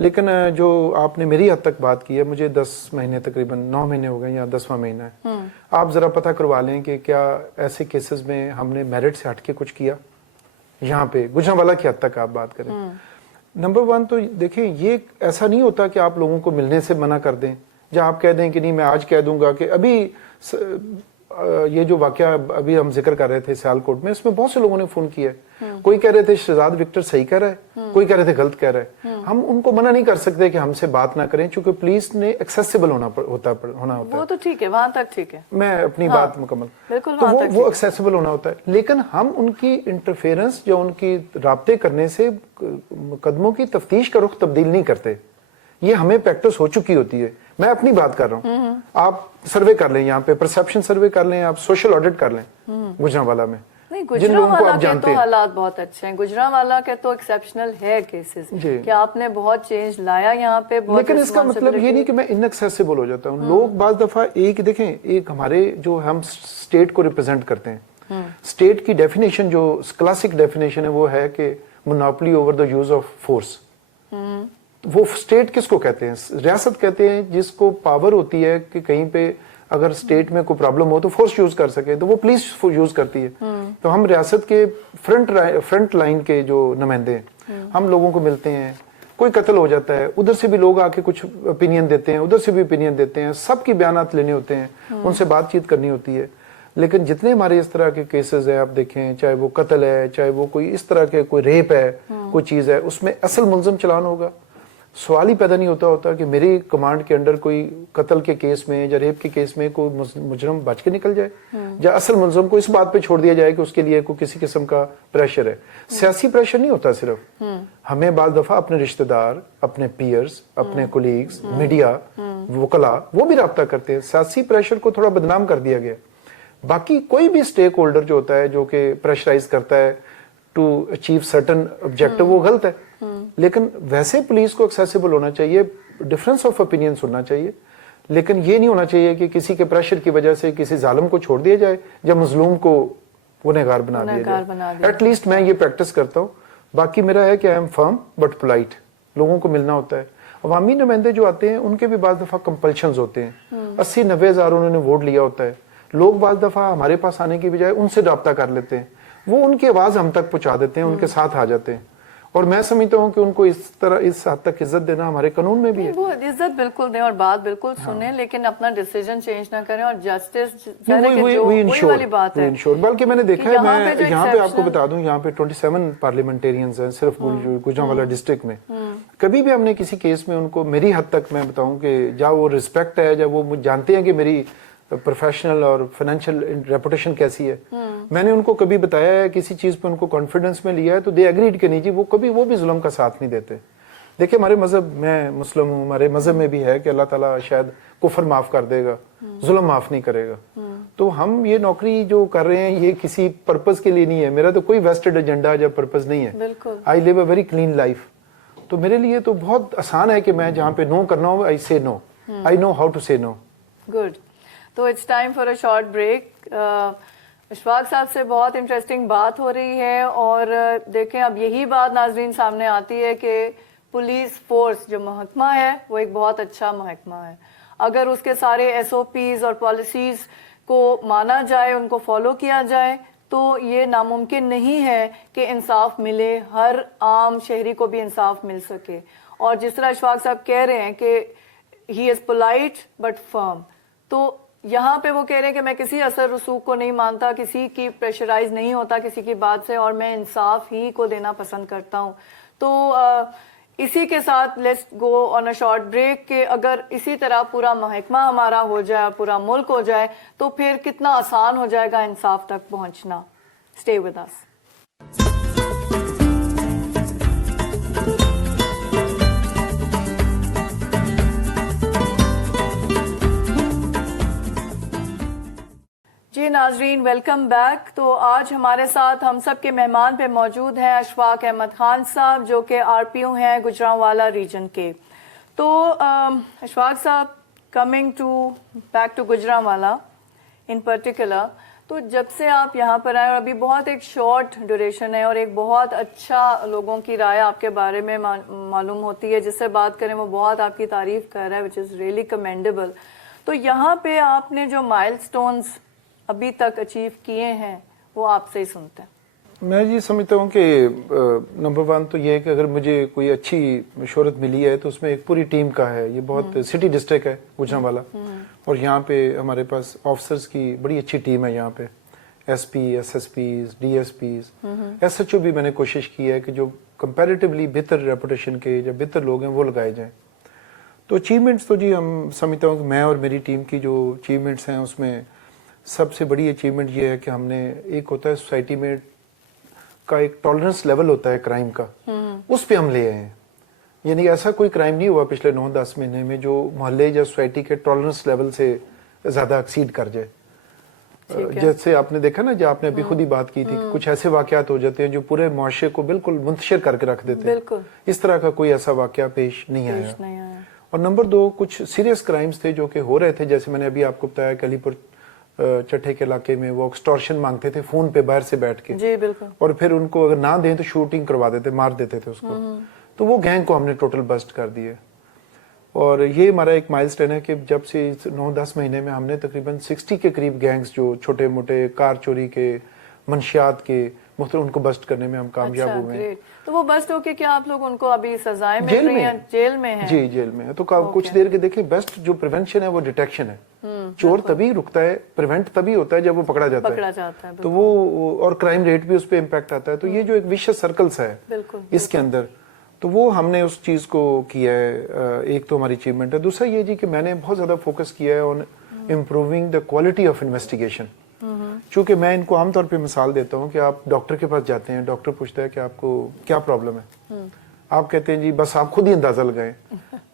لیکن جو آپ نے میری حد تک بات کی ہے, مجھے 10 مہینے تقریباً 9 مہینے ہو گئے یا 10واں مہینہ ہے, آپ ذرا پتہ کروا لیں کہ کیا ایسے کیسز میں ہم نے میرٹ سے ہٹ کے کچھ کیا. یہاں پہ گجرانوالہ کی حد تک آپ بات کریں. نمبر 1 تو دیکھیں, یہ ایسا نہیں ہوتا کہ آپ لوگوں کو ملنے سے منع کر دیں, جہاں آپ کہہ دیں کہ نہیں میں آج کہہ دوں گا کہ ابھی یہ جو واقعہ ابھی ہم ذکر کر رہے تھے سیالکوٹ میں, اس میں بہت سے لوگوں نے فون کیا ہے. کوئی کہہ رہے تھے شہزاد وکٹر صحیح کہہ رہا ہے, کوئی کہہ رہے تھے غلط کہہ رہا ہے. ہم ان کو منع نہیں کر سکتے کہ ہم سے بات نہ کریں, چونکہ پولیس نے ایکسیسیبل ہونا ہوتا ہے. وہ تو ٹھیک ہے, وہاں تک ٹھیک ہے, میں اپنی بات مکمل, بالکل تو وہ ایکسیسیبل ہونا ہوتا ہے. لیکن ہم ان کی انٹرفیئرنس یا ان کی رابطے کرنے سے قدموں کی تفتیش کا رخ تبدیل نہیں کرتے. یہ ہمیں پریکٹس ہو چکی ہوتی ہے. میں اپنی بات کر رہا ہوں, آپ سروے کر لیں, یہاں پہ پرسیپشن سروے کر لیں, آپ سوشل آڈٹ کر لیں گجرانوالہ میں. نہیں, گجرانوالہ کے تو حالات بہت اچھے ہیں. گجرانوالہ کے تو ایکسیپشنل ہے کیسز کہ آپ نے بہت چینج لایا یہاں پہ. لیکن اس کا مطلب یہ نہیں کہ میں ان ایکسیسیبل ہو جاتا ہوں. لوگ بعض دفعہ دیکھیں, ایک ہمارے جو ہم اسٹیٹ کو ریپرزینٹ کرتے ہیں, اسٹیٹ کی ڈیفینیشن جو کلاسک ڈیفینیشن ہے وہ ہے کہ monopoly over the use of force. وہ اسٹیٹ کس کو کہتے ہیں؟ ریاست کہتے ہیں جس کو پاور ہوتی ہے کہ کہیں پہ اگر اسٹیٹ میں کوئی پرابلم ہو تو فورس یوز کر سکے, تو وہ پولیس یوز کرتی ہے. تو ہم ریاست کے فرنٹ لائن کے جو نمائندے ہیں, ہم لوگوں کو ملتے ہیں, کوئی قتل ہو جاتا ہے, ادھر سے بھی لوگ آ کے کچھ اوپینین دیتے ہیں, ادھر سے بھی اوپینین دیتے ہیں, سب کی بیانات لینے ہوتے ہیں, ان سے بات چیت کرنی ہوتی ہے. لیکن جتنے ہمارے اس طرح کے کیسز ہیں آپ دیکھیں, چاہے وہ قتل ہے, چاہے وہ کوئی اس طرح کے کوئی ریپ ہے, کوئی چیز ہے, اس میں اصل ملزم چلان ہوگا. سوال ہی پیدا نہیں ہوتا کہ میری کمانڈ کے انڈر کوئی قتل کے کیس میں یا ریپ کے کیس میں کوئی مجرم بچ کے نکل جائے, یا اصل ملزم کو اس بات پہ چھوڑ دیا جائے کہ اس کے لیے کوئی کسی قسم کا پریشر ہے. سیاسی پریشر نہیں ہوتا صرف, ہمیں بعض دفعہ اپنے رشتہ دار, اپنے پیئرز, اپنے کولیگز, میڈیا, وکلاء, وہ بھی رابطہ کرتے ہیں. سیاسی پریشر کو تھوڑا بدنام کر دیا گیا. باقی کوئی بھی اسٹیک ہولڈر جو ہوتا ہے جو کہ پریشرائز کرتا ہے ٹو اچیو سرٹن آبجیکٹو, وہ غلط ہے. لیکن ویسے پولیس کو ایکسیسیبل ہونا چاہیے, ڈفرینس آف اوپینینس ہونا چاہیے, لیکن یہ نہیں ہونا چاہیے کہ کسی کے پریشر کی وجہ سے کسی ظالم کو چھوڑ دیا جائے یا مظلوم کو گنہگار بنا دیا جائے. ایٹ لیسٹ میں یہ پریکٹس کرتا ہوں. باقی میرا ہے کہ I am firm but polite. لوگوں کو ملنا ہوتا ہے. عوامی نمائندے جو آتے ہیں ان کے بھی بعض دفعہ کمپلشنز ہوتے ہیں. 80-90 ہزار انہوں نے ووٹ لیا ہوتا ہے. لوگ بعض دفعہ ہمارے پاس آنے کی بجائے ان سے رابطہ کر لیتے ہیں, وہ ان کی آواز ہم تک پہنچا دیتے ہیں, ان کے ساتھ آ جاتے ہیں. اور میں سمجھتا ہوں کہ ان کو اس حد تک عزت دینا ہمارے قانون میں بھی ہے. وہ عزت بالکل دیں اور بات بالکل سنیں, لیکن اپنا ڈیسیجن چینج نہ کریں. اور جسٹس والی بات ہے, بلکہ میں نے دیکھا ہے, میں یہاں پہ آپ کو بتا دوں, یہاں پہ 27 پارلیمنٹیرینز ہیں صرف گجرانوالہ ڈسٹرکٹ میں. کبھی بھی ہم نے کسی کیس میں ان کو, میری حد تک میں بتاؤں کہ جہاں وہ رسپیکٹ ہے, جب وہ جانتے ہیں کہ میری پروفیشنل اور فائنینشیل ریپوٹیشن کیسی ہے, میں نے ان کو کبھی بتایا ہے کسی چیز پہ ان کو کانفیڈنس میں لیا ہے تو دے ایگریڈ کہ نہیں جی, وہ کبھی وہ بھی ظلم کا ساتھ نہیں دیتے. دیکھیں ہمارے مذہب, میں مسلم ہوں, ہمارے مذہب میں بھی ہے کہ اللہ تعالیٰ شاید کفر معاف کر دے گا, ظلم معاف نہیں کرے گا. تو ہم یہ نوکری جو کر رہے ہیں یہ کسی پرپز کے لیے نہیں ہے. میرا تو کوئی ویسٹڈ ایجنڈا یا پرپز نہیں ہے. آئی لیو اے ویری کلین لائف. تو میرے لیے تو بہت آسان ہے کہ میں جہاں پہ نو کرنا ہو, آئی سے نو, آئی نو how to say no. Good. تو it's time for a short break. Ashfaq صاحب سے بہت انٹرسٹنگ بات ہو رہی ہے, اور دیکھیں اب یہی بات ناظرین سامنے آتی ہے کہ پولیس فورس جو محکمہ ہے وہ ایک بہت اچھا محکمہ ہے. اگر اس کے سارے SOPs اور پالیسیز کو مانا جائے, ان کو فالو کیا جائے, تو یہ ناممکن نہیں ہے کہ انصاف ملے, ہر عام شہری کو بھی انصاف مل سکے. اور جس طرح اشفاق صاحب کہہ رہے ہیں کہ ہی از پولائٹ بٹ فرم, تو یہاں پہ وہ کہہ رہے ہیں کہ میں کسی اثر رسوخ کو نہیں مانتا, کسی کی پریشرائز نہیں ہوتا کسی کی بات سے, اور میں انصاف ہی کو دینا پسند کرتا ہوں. تو اسی کے ساتھ let's go on a short break کہ اگر اسی طرح پورا محکمہ ہمارا ہو جائے اور پورا ملک ہو جائے تو پھر کتنا آسان ہو جائے گا انصاف تک پہنچنا. Stay with us. جی ناظرین, ویلکم بیک. تو آج ہمارے ساتھ ہم سب کے مہمان پہ موجود ہیں اشفاق احمد خان صاحب, جو کہ RPO ہیں گجرانوالہ ریجن کے. تو اشفاق صاحب, coming back to Gujranwala in particular, تو جب سے آپ یہاں پر آئے، اور ابھی بہت ایک شارٹ ڈیوریشن ہے اور ایک بہت اچھا لوگوں کی رائے آپ کے بارے میں معلوم ہوتی ہے، جس سے بات کریں وہ بہت آپ کی تعریف کر رہا ہے، وچ از ریئلی کمینڈیبل. تو یہاں پہ آپ نے جو مائل سٹونز ابھی تک اچیو کیے ہیں وہ آپ سے ہی سنتے ہیں. میں یہ سمجھتا ہوں کہ نمبر 1 تو یہ ہے کہ اگر مجھے کوئی اچھی شہرت ملی ہے تو اس میں ایک پوری ٹیم کا ہے. یہ بہت سٹی ڈسٹرکٹ ہے گوجرانوالا، اور یہاں پہ ہمارے پاس آفیسرز کی بڑی اچھی ٹیم ہے. یہاں پہ S P, S S Ps, D S Ps, S H O بھی میں نے کوشش کی ہے کہ جو کمپیریٹیولی بہتر ریپوٹیشن کے جو بہتر لوگ ہیں وہ لگائے جائیں. تو اچیومنٹس تو جی ہم سمجھتا ہوں کہ میں اور میری ٹیم کی جو اچیومنٹس ہیں اس میں سب سے بڑی اچیومنٹ یہ ہے کہ ہم نے، ایک ہوتا ہے سوسائٹی میں کا ایک ٹالرنس لیول ہوتا ہے کرائم کا، اس پہ ہم لے آئے ہیں. یعنی ایسا کوئی کرائم نہیں ہوا پچھلے 9-10 مہینے میں جو محلے یا سوسائٹی کے ٹالرنس لیول سے زیادہ ایکسیڈ کر جائے. جیسے آپ نے دیکھا نا، جو آپ نے ابھی خود ہی بات کی تھی کہ کچھ ایسے واقعات ہو جاتے ہیں جو پورے معاشرے کو بالکل منتشر کر کے رکھ دیتے ہیں. اس طرح کا کوئی ایسا واقعہ پیش نہیں آیا. اور نمبر 2 کچھ سیریس کرائمز تھے جو کہ ہو رہے تھے، جیسے میں نے ابھی آپ کو بتایا کہ علی پور چٹھے کے علاقے میں وہ ایکسٹورشن مانگتے تھے فون پہ باہر سے بیٹھ کے، جی بالکل، اور پھر ان کو اگر نہ دیں تو شوٹنگ کروا دیتے، مار دیتے تھے اس کو. تو وہ گینگ کو ہم نے ٹوٹل بسٹ کر دیے. اور یہ ہمارا ایک مائلسٹون ہے کہ جب سے 9-10 مہینے میں ہم نے تقریباً 60 کے قریب گینگز جو چھوٹے موٹے کار چوری کے، منشیات کے مختلف، ان کو بسٹ کرنے میں ہم کامیاب ہوئے ہیں. تو وہ بسٹ ہو کے کیا آپ لوگ ان کو ابھی سزائیں مل رہی ہیں؟ جیل میں ہیں؟ جی جیل میں ہے. تو کچھ دیر کے دیکھیں، بیسٹ جو پریونشن ہے وہ ڈیٹیکشن ہے. چور تبھی رکتا ہے، پریونٹ تبھی ہوتا ہے جب وہ پکڑا جاتا ہے. تو وہ اور کرائم ریٹ بھی اس پہ امپیکٹ آتا ہے. تو یہ جو ایک وشیس سرکلس ہے اس کے اندر، تو وہ ہم نے اس چیز کو کیا ہے. ایک تو ہماری اچیومنٹ ہے. دوسرا یہ جی کہ میں نے بہت زیادہ فوکس کیا ہے on improving the quality of investigation. چونکہ میں ان کو عام طور پہ مثال دیتا ہوں کہ آپ ڈاکٹر کے پاس جاتے ہیں، ڈاکٹر پوچھتا ہے کہ آپ کو کیا پرابلم ہے، آپ کہتے ہیں جی بس آپ خود ہی اندازہ لگائیں.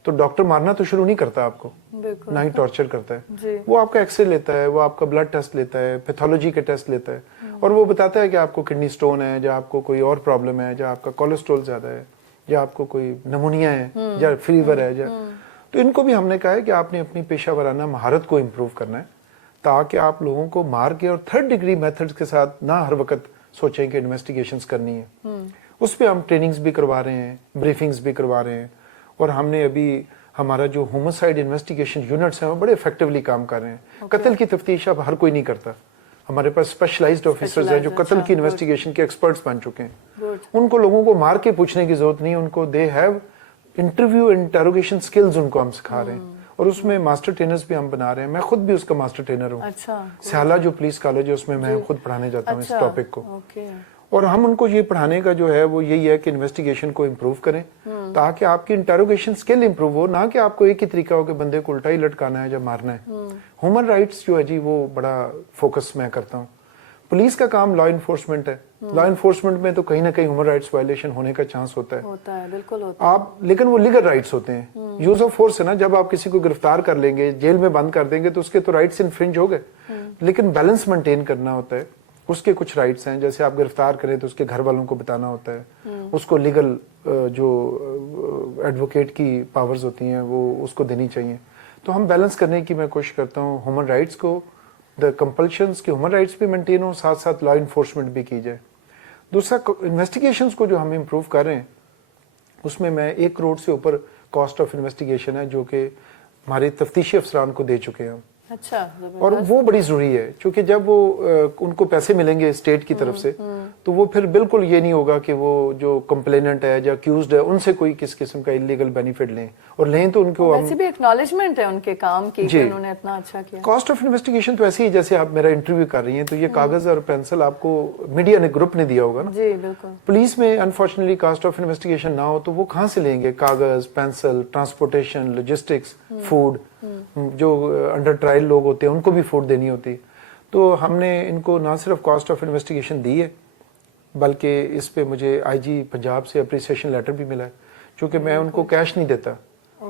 تو ڈاکٹر مارنا تو شروع نہیں کرتا آپ کو، نہ ہی ٹارچر کرتا ہے. وہ آپ کا ایکس رے لیتا ہے، وہ آپ کا بلڈ ٹیسٹ لیتا ہے، پیتھولوجی کے ٹیسٹ لیتا ہے، اور وہ بتاتا ہے کہ آپ کو کڈنی سٹون ہے، یا آپ کو کوئی اور پرابلم ہے، یا آپ کا کولیسٹرول زیادہ ہے، یا آپ کو کوئی نمونیا ہے، یا فیور ہے. تو ان کو بھی ہم نے کہا ہے کہ آپ نے اپنی پیشہ ورانہ مہارت کو امپروو کرنا ہے، تاکہ آپ لوگوں کو مار کے اور 3rd ڈگری میتھڈز کے ساتھ نہ ہر وقت سوچیں کہ انویسٹیگیشنز کرنی ہے. اس پہ ہم ٹریننگز بھی کروا رہے ہیں، بریفنگز بھی کروا رہے ہیں. اور ہم نے ابھی ہمارا جو ہوموسائیڈ انویسٹیگیشن یونٹس ہیں وہ بڑے افیکٹولی کام کر رہے ہیں. قتل کی تفتیش اب ہر کوئی نہیں کرتا. ہمارے پاس اسپیشلائزڈ آفیسرز ہیں جو قتل کی انویسٹیگیشن کے ایکسپرٹس بن چکے ہیں. ان کو لوگوں کو مار کے پوچھنے کی ضرورت نہیں، ان کو they have interview interrogation skills ان کو ہم سکھا رہے ہیں. اور اس میں ماسٹر ٹرینرز بھی ہم بنا رہے ہیں. میں خود بھی اس کا ماسٹر ٹرینر ہوں. سیالہ جو پولیس کالج ہے اس میں خود پڑھانے جاتا ہوں اس ٹاپک کو. اور ہم ان کو یہ پڑھانے کا جو ہے وہ یہی ہے کہ انویسٹیگیشن کو امپروو کریں، تاکہ آپ کی انٹروگیشن سکل امپروو ہو، نہ کہ آپ کو ایک ہی طریقہ ہو کہ بندے کو الٹا ہی لٹکانا ہے یا مارنا ہے. ہیومن رائٹس جو ہے جی وہ بڑا فوکس میں کرتا ہوں. پولیس کا کام لا انفورسمنٹ ہے. لا انفورسمنٹ میں تو کہیں نہ کہیں ہیومن رائٹس وائلیشن ہونے کا چانس ہوتا ہے. بالکل ہوتا ہے. آپ لیکن وہ لیگل رائٹس ہوتے ہیں. یوز آف فورس ہے نا، جب آپ کسی کو گرفتار کر لیں گے، جیل میں بند کر دیں گے تو اس کے تو رائٹس انفرنج ہو گئے. لیکن بیلنس مینٹین کرنا ہوتا ہے. اس کے کچھ رائٹس ہیں، جیسے آپ گرفتار کریں تو اس کے گھر والوں کو بتانا ہوتا ہے، اس کو لیگل جو ایڈوکیٹ کی پاورز ہوتی ہیں وہ اس کو دینی چاہیے. تو ہم بیلنس کرنے کی میں کوشش کرتا ہوں ہیومن رائٹس کو، دا کمپلشنز کے ہیومن رائٹس بھی مینٹین ہو، ساتھ ساتھ لا انفورسمنٹ بھی کی جائے. دوسرا انویسٹیگیشنز کو جو ہم امپروو کر رہے ہیں اس میں 1 کروڑ سے اوپر کاسٹ آف انویسٹیگیشن ہے جو کہ ہمارے تفتیشی افسران کو دے چکے ہیں ہم. اچھا، اور وہ بڑی ضروری ہے، کیونکہ جب وہ ان کو پیسے ملیں گے اسٹیٹ کی طرف سے تو وہ پھر بالکل یہ نہیں ہوگا کہ وہ جو کمپلیننٹ ہے یا اکیوزڈ ہے ان سے کوئی کس قسم کا انلیگل بینیفٹ لیں، اور لیں تو ان کو ویسے بھی ایکنالجمنٹ ہے ان کے کام کی کہ انہوں نے اتنا اچھا کیا. کاسٹ آف انویسٹیگیشن تو ایسے ہی جیسے آپ میرا انٹرویو کر رہی ہیں تو یہ کاغذ اور پینسل آپ کو میڈیا نے گروپ نے دیا ہوگا نا. جی بالکل. پولیس میں انفارچونیٹلی کاسٹ آف انویسٹیگیشن نہ ہو تو وہ کہاں سے لیں گے کاغذ، پینسل، ٹرانسپورٹیشن، لاجسٹکس، فوڈ. جو انڈر ٹرائل لوگ ہوتے ہیں ان کو بھی فوڈ دینی ہوتی. تو ہم نے ان کو نہ صرف کاسٹ آف انویسٹیگیشن دی ہے بلکہ اس پہ مجھے آئی جی پنجاب سے اپریسیشن لیٹر بھی ملا ہے. چونکہ میں ان کو کیش نہیں دیتا،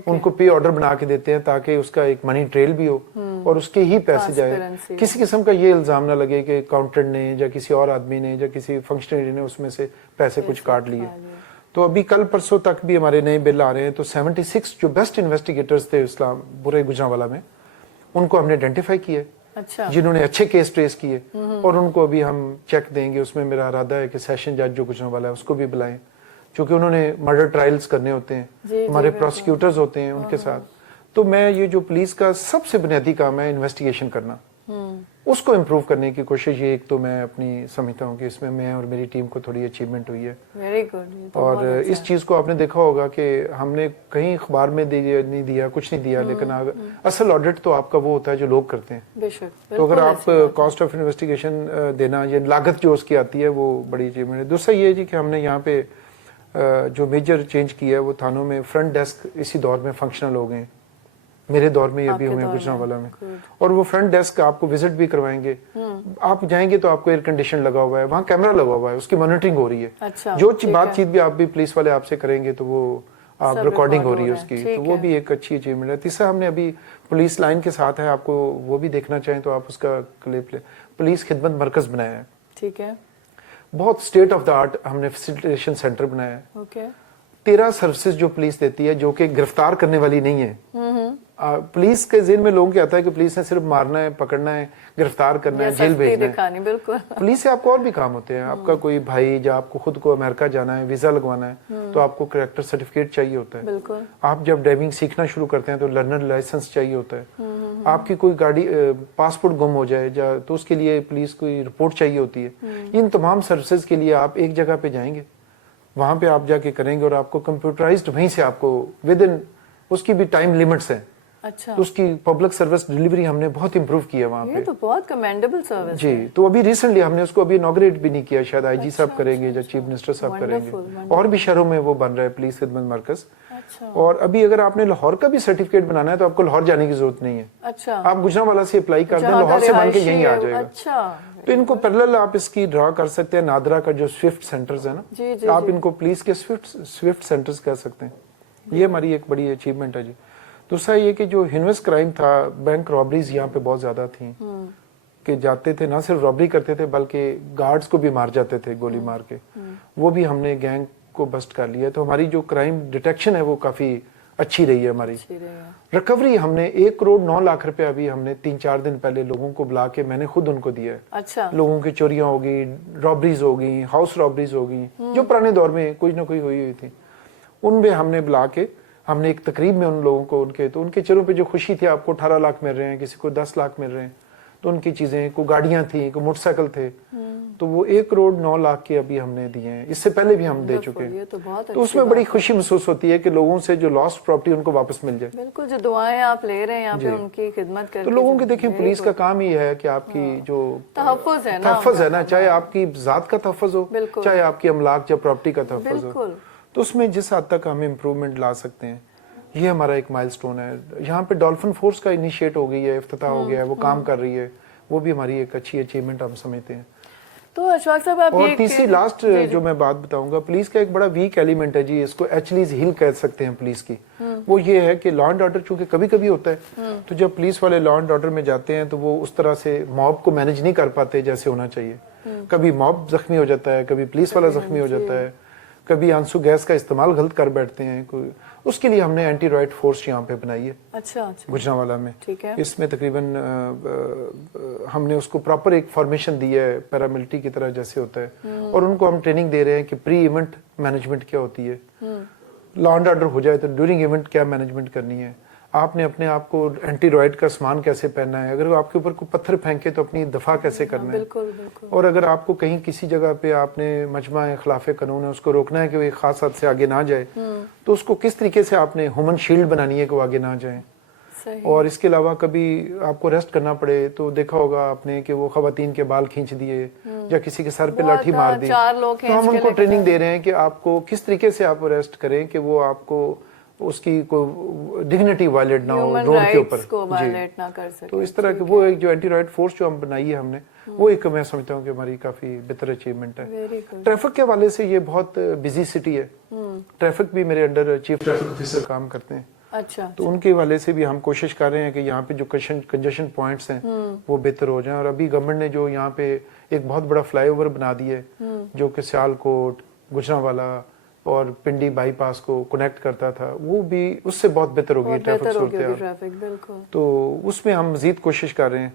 ان کو پے آرڈر بنا کے دیتے ہیں تاکہ اس کا ایک منی ٹریل بھی ہو اور اس کے ہی پیسے جائے. کسی قسم کا یہ الزام نہ لگے کہ اکاؤنٹنٹ نے یا کسی اور آدمی نے یا کسی فنکشنری نے اس میں سے پیسے کچھ کاٹ لیے. تو ابھی کل پرسوں تک بھی ہمارے نئے بل آ رہے ہیں. تو 76 جو بیسٹ انویسٹیگیٹرز تھے اسلام پورے گجرانوالا میں، ان کو ہم نے آئیڈینٹیفائی کیا. اچھا جنہوں نے اچھے کیس ٹریس کیے, اور ان کو ابھی ہم چیک دیں گے. اس میں میرا ارادہ ہے کہ سیشن جج جو گجرانوالہ ہے اس کو بھی بلائیں, چونکہ انہوں نے مرڈر ٹرائلز کرنے ہوتے ہیں, ہمارے پروسیکیوٹرز ہوتے ہیں ان کے ساتھ. تو میں یہ جو پولیس کا سب سے بنیادی کام ہے انویسٹیگیشن کرنا, اس کو امپروو کرنے کی کوشش, یہ ایک تو میں اپنی سمجھتا ہوں کہ اس میں اور میری ٹیم کو تھوڑی اچیومنٹ ہوئی ہے. Very good. اور اس چیز کو آپ نے دیکھا ہوگا کہ ہم نے کہیں اخبار میں نہیں دیا, کچھ نہیں دیا, لیکن اصل آڈٹ تو آپ کا وہ ہوتا ہے جو لوگ کرتے ہیں. تو اگر آپ کاسٹ آف انویسٹیگیشن دینا, یہ لاگت جو اس کی آتی ہے, وہ بڑی اچیومنٹ ہے. دوسرا یہ جی کہ ہم نے یہاں پہ جو میجر چینج کیا ہے وہ تھانوں میں فرنٹ ڈیسک اسی دور میں فنکشنل ہو گئے ہیں. میرے دور میں یہ بھی ہوئے ہیں گجرانوالہ میں, اور وہ فرنٹ ڈیسک آپ کو وزٹ بھی کروائیں گے. آپ جائیں گے تو آپ کو ایئر کنڈیشن لگا ہوا ہے, وہاں کیمرہ لگا ہوا ہے, اس کی مانیٹرنگ ہو رہی ہے. جو بات چیت بھی آپ بھی پولیس والے آپ سے کریں گے تو وہ آپ ریکارڈنگ ہو رہی ہے اس کی, تو وہ بھی ایک اچھی اچیومنٹ ہے. تیسرا ہم نے ابھی پولیس لائن کے ساتھ ہے, آپ کو وہ بھی دیکھنا چاہیں تو آپ اس کا کلپ لیں, پولیس خدمت مرکز بنایا ہے. ٹھیک ہے, بہت اسٹیٹ آف دا آرٹ ہم نے فیسیلیٹیشن سینٹر بنایا ہے. 13 سروسز جو پولیس دیتی ہے جو کہ گرفتار کرنے والی نہیں ہے. پولیس کے ذہن میں لوگوں کو آتا ہے کہ پولیس نے صرف مارنا ہے, پکڑنا ہے, گرفتار کرنا ہے, جیل بھیجنا ہے. پولیس سے آپ کو اور بھی کام ہوتے ہیں. آپ کا کوئی بھائی, جب آپ کو خود کو امریکہ جانا ہے, ویزا لگوانا ہے, تو آپ کو کریکٹر سرٹیفکیٹ چاہیے ہوتا ہے. آپ جب ڈرائیونگ سیکھنا شروع کرتے ہیں تو لرنر لائسنس چاہیے ہوتا ہے. آپ کی کوئی گاڑی پاسپورٹ گم ہو جائے تو اس کے لیے پولیس کو رپورٹ چاہیے ہوتی ہے. ان تمام سروسز کے لیے آپ ایک جگہ پہ جائیں گے, وہاں پہ آپ جا کے کریں گے, اور آپ کو کمپیوٹرائزڈ وہیں سے آپ کو ود ان, اس کی بھی ٹائم لیمٹس ہیں. اچھا, تو اس کی پبلک سروس ڈیلیوری ہم نے بہت امپروو کی ہے وہاں پہ. یہ تو بہت کمینڈیبل سروس جی. تو ابھی ریسنٹلی ہم نے اس کو ابھی انوگریٹ بھی نہیں کیا, شاید آئی جی صاحب کریں گے یا چیف منسٹر صاحب کریں گے. اور بھی شہروں میں وہ بن رہا ہے پولیس خدمت مرکز. اور ابھی اگر آپ نے لاہور کا بھی سرٹیفکیٹ بنانا ہے تو آپ کو لاہور جانے کی ضرورت نہیں ہے. اچھا, آپ گجرانوالہ سے اپلائی کر دیں, لاہور سے بن کے یہیں آ جائے گا. اچھا, تو ان کو پیرلل آپ اس کی ڈرا کر سکتے ہیں. نادرا کا جو سوئفٹ سینٹرز ہیں نا, آپ ان کو پولیس کے سوئفٹ سینٹرز کہہ سکتے ہیں. یہ ہماری ایک بڑی اچیومنٹ ہے جی. دوسرا یہ کہ جو ہینوس کرائم تھا, بینک رابریز یہاں پہ بہت زیادہ تھیں, کہ جاتے تھے نہ صرف رابری کرتے تھے بلکہ گارڈز کو بھی مار جاتے تھے گولی مار کے. وہ بھی ہم نے گینگ کو بسٹ کر لیا. تو ہماری جو کرائم ڈیٹیکشن ہے وہ کافی اچھی رہی ہے ہماری. ریکوری ہم نے 1 کروڑ 9 لاکھ روپے ابھی ہم نے 3-4 دن پہلے لوگوں کو بلا کے میں نے خود ان کو دیا ہے. اچھا, لوگوں کی چوریاں ہو گئی, رابریز ہو گئی, ہاؤس رابریز ہو گئی, جو پرانے دور میں کوئی نہ کوئی ہوئی تھی, ان میں ہم نے بلا کے ہم نے ایک تقریب میں ان لوگوں کو تو ان کے چہروں پہ جو خوشی تھی, آپ کو 18 لاکھ مل رہے ہیں, کسی کو 10 لاکھ مل رہے ہیں, تو ان کی چیزیں, کوئی گاڑیاں تھیں, کوئی موٹر سائیکل تھے, تو وہ 1 کروڑ 9 لاکھ کے ابھی ہم نے دیے ہیں. اس سے پہلے بھی ہم دے چکے ہیں. تو اس میں بڑی خوشی محسوس ہوتی ہے کہ لوگوں سے جو لاسٹ پراپرٹی ان کو واپس مل جائے. بالکل, جو دعائیں آپ لے رہے ہیں یہاں پہ ان کی خدمت کر کے. تو لوگوں کے دیکھیں پولیس کا کام ہی ہے کہ آپ کی جو تحفظ ہے نا, چاہے آپ کی ذات کا تحفظ ہو, چاہے آپ کی املاک یا پراپرٹی کا تحفظ ہو, تو اس میں جس حد تک ہم امپروومنٹ لا سکتے ہیں, یہ ہمارا ایک مائل سٹون ہے. یہاں پہ ڈولفن فورس کا انیشیٹ ہو گئی ہے, افتتاح ہو گیا ہے, وہ کام کر رہی ہے, وہ بھی ہماری ایک اچھی اچیومنٹ ہم سمجھتے ہیں. تو اشفاق صاحب آپ اور تیسری لاسٹ جو میں بات بتاؤں گا, پولیس کا ایک بڑا ویک ایلیمنٹ ہے جی, اس کو ایچلیز ہل کہہ سکتے ہیں پولیس کی. وہ یہ ہے کہ لا اینڈ آرڈر چونکہ کبھی کبھی ہوتا ہے, تو جب پولیس والے لا اینڈ آرڈر میں جاتے ہیں تو وہ اس طرح سے موب کو مینج نہیں کر پاتے جیسے ہونا چاہیے. کبھی موب زخمی ہو جاتا ہے, کبھی پولیس والا زخمی ہو جاتا ہے, کبھی آنسو گیس کا استعمال غلط کر بیٹھتے ہیں. اس کے لیے ہم نے اینٹی رائٹ فورس یہاں پہ بنائی ہے. اچھا, گجرانوالہ میں. اس میں تقریباً ہم نے اس کو پراپر ایک فارمیشن دی ہے, پیراملٹری کی طرح جیسے ہوتا ہے, اور ان کو ہم ٹریننگ دے رہے ہیں کہ پری ایونٹ مینجمنٹ کیا ہوتی ہے, لا اینڈ آرڈر ہو جائے تو ڈیورنگ ایونٹ کیا مینجمنٹ کرنی ہے, آپ نے اپنے آپ کو اینٹی رائٹ کا سامان کیسے پہننا ہے, اگر آپ کے اوپر کوئی پتھر پھینکے تو اپنی دفاع کیسے کرنا ہے. اور اگر آپ کو کہیں کسی جگہ پہ آپ نے مجمع خلاف قانون ہے, اس کو روکنا ہے کہ وہ ایک خاص حد سے آگے نہ جائے, تو اس کو کس طریقے سے آپ نے ہیومن شیلڈ بنانی ہے کہ وہ آگے نہ جائیں. اور اس کے علاوہ کبھی آپ کو ریسٹ کرنا پڑے تو دیکھا ہوگا آپ نے کہ وہ خواتین کے بال کھینچ دیے یا کسی کے سر پہ لاٹھی مار دی, تو ہم ان کو ٹریننگ دے رہے ہیں کہ آپ کو کس طریقے سے آپ ریسٹ کریں کہ وہ آپ کو اس کی کوئی ڈگنیٹی وائلیٹ نہ ہو روڈ کے اوپر. تو اس طرح کے وہ ایک جو اینٹی رائٹ فورس جو ہم بنائی ہے ہم نے, وہ ایک میں سمجھتا ہوں کہ ہماری کافی بہتر اچیومنٹ ہے. ٹریفک کے حوالے سے یہ بہت بزی سٹی ہے. ٹریفک بھی میرے انڈر چیف ٹریفک آفیسر کام کرتے ہیں. اچھا, تو ان کے حوالے سے بھی ہم کوشش کر رہے ہیں کہ یہاں پہ جو کنجیشن پوائنٹس ہیں وہ بہتر ہو جائیں. اور ابھی گورنمنٹ نے جو یہاں پہ ایک بہت بڑا فلائی اوور بنا دیا ہے جو کہ سیالکوٹ, گجرانوالہ اور پنڈی بائی پاس کو کنیکٹ کرتا تھا, وہ بھی اس سے بہت بہتر ہوگی ٹریفک صورتحال. تو اس میں ہم مزید کوشش کر رہے ہیں.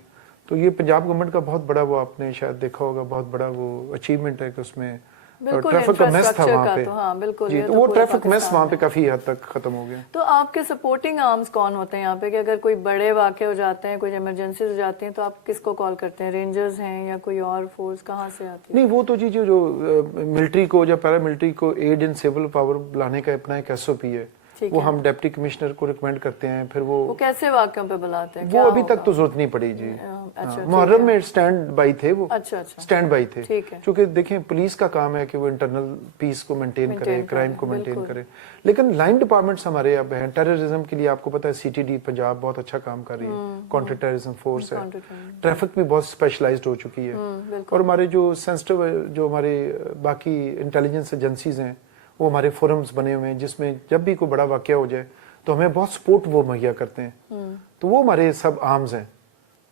تو یہ پنجاب گورنمنٹ کا بہت بڑا وہ آپ نے شاید دیکھا ہوگا بہت بڑا وہ اچیومنٹ ہے کہ اس میں ٹریفک کا میس تھا وہاں پہ. ہاں بالکل, جی, تو وہ ٹریفک میس وہاں پہ کافی حد تک ختم ہو گیا. تو آپ کے سپورٹنگ آرمز کون ہوتے ہیں یہاں پہ کہ اگر کوئی بڑے واقع ہو جاتے ہیں, کوئی ایمرجنسیز ہو جاتی ہیں, تو آپ کس کو کال کرتے ہیں؟ رینجرز ہیں یا کوئی اور فورس کہاں سے آتی ہے؟ نہیں, وہ تو جی جو ملٹری کو یا پیرا ملٹری کو ایڈ ان سول پاور لانے کا اپنا ایک SOP ہے, وہ ہم ڈپٹی کمشنر کو ریکمینڈ کرتے ہیں. پھر وہ کیسے واقعوں پہ بلاتے ہیں؟ وہ ابھی تک تو ضرورت نہیں پڑی جی. محرم میں اسٹینڈ بائی تھے, وہ اسٹینڈ بائی تھے, چونکہ دیکھیں پولیس کا کام ہے کہ وہ انٹرنل پیس کو مینٹین کرے, کرائم کو مینٹین کرے. لیکن لائن ڈپارٹمنٹس ہمارے اب ہیں. ٹیررزم کے لیے آپ کو پتا ہے CTD پنجاب بہت اچھا کام کر رہی ہے, کانٹر ٹیررزم فورس ہے. ٹریفک بھی بہت اسپیشلائزڈ ہو چکی ہے. اور ہمارے جو سینسٹیو جو ہمارے باقی انٹیلیجنس ایجنسیز ہیں وہ ہمارے فورمز بنے ہوئے ہیں جس میں جب بھی کوئی بڑا واقعہ ہو جائے تو ہمیں بہت سپورٹ وہ مہیا کرتے ہیں. تو وہ ہمارے سب آرمز ہیں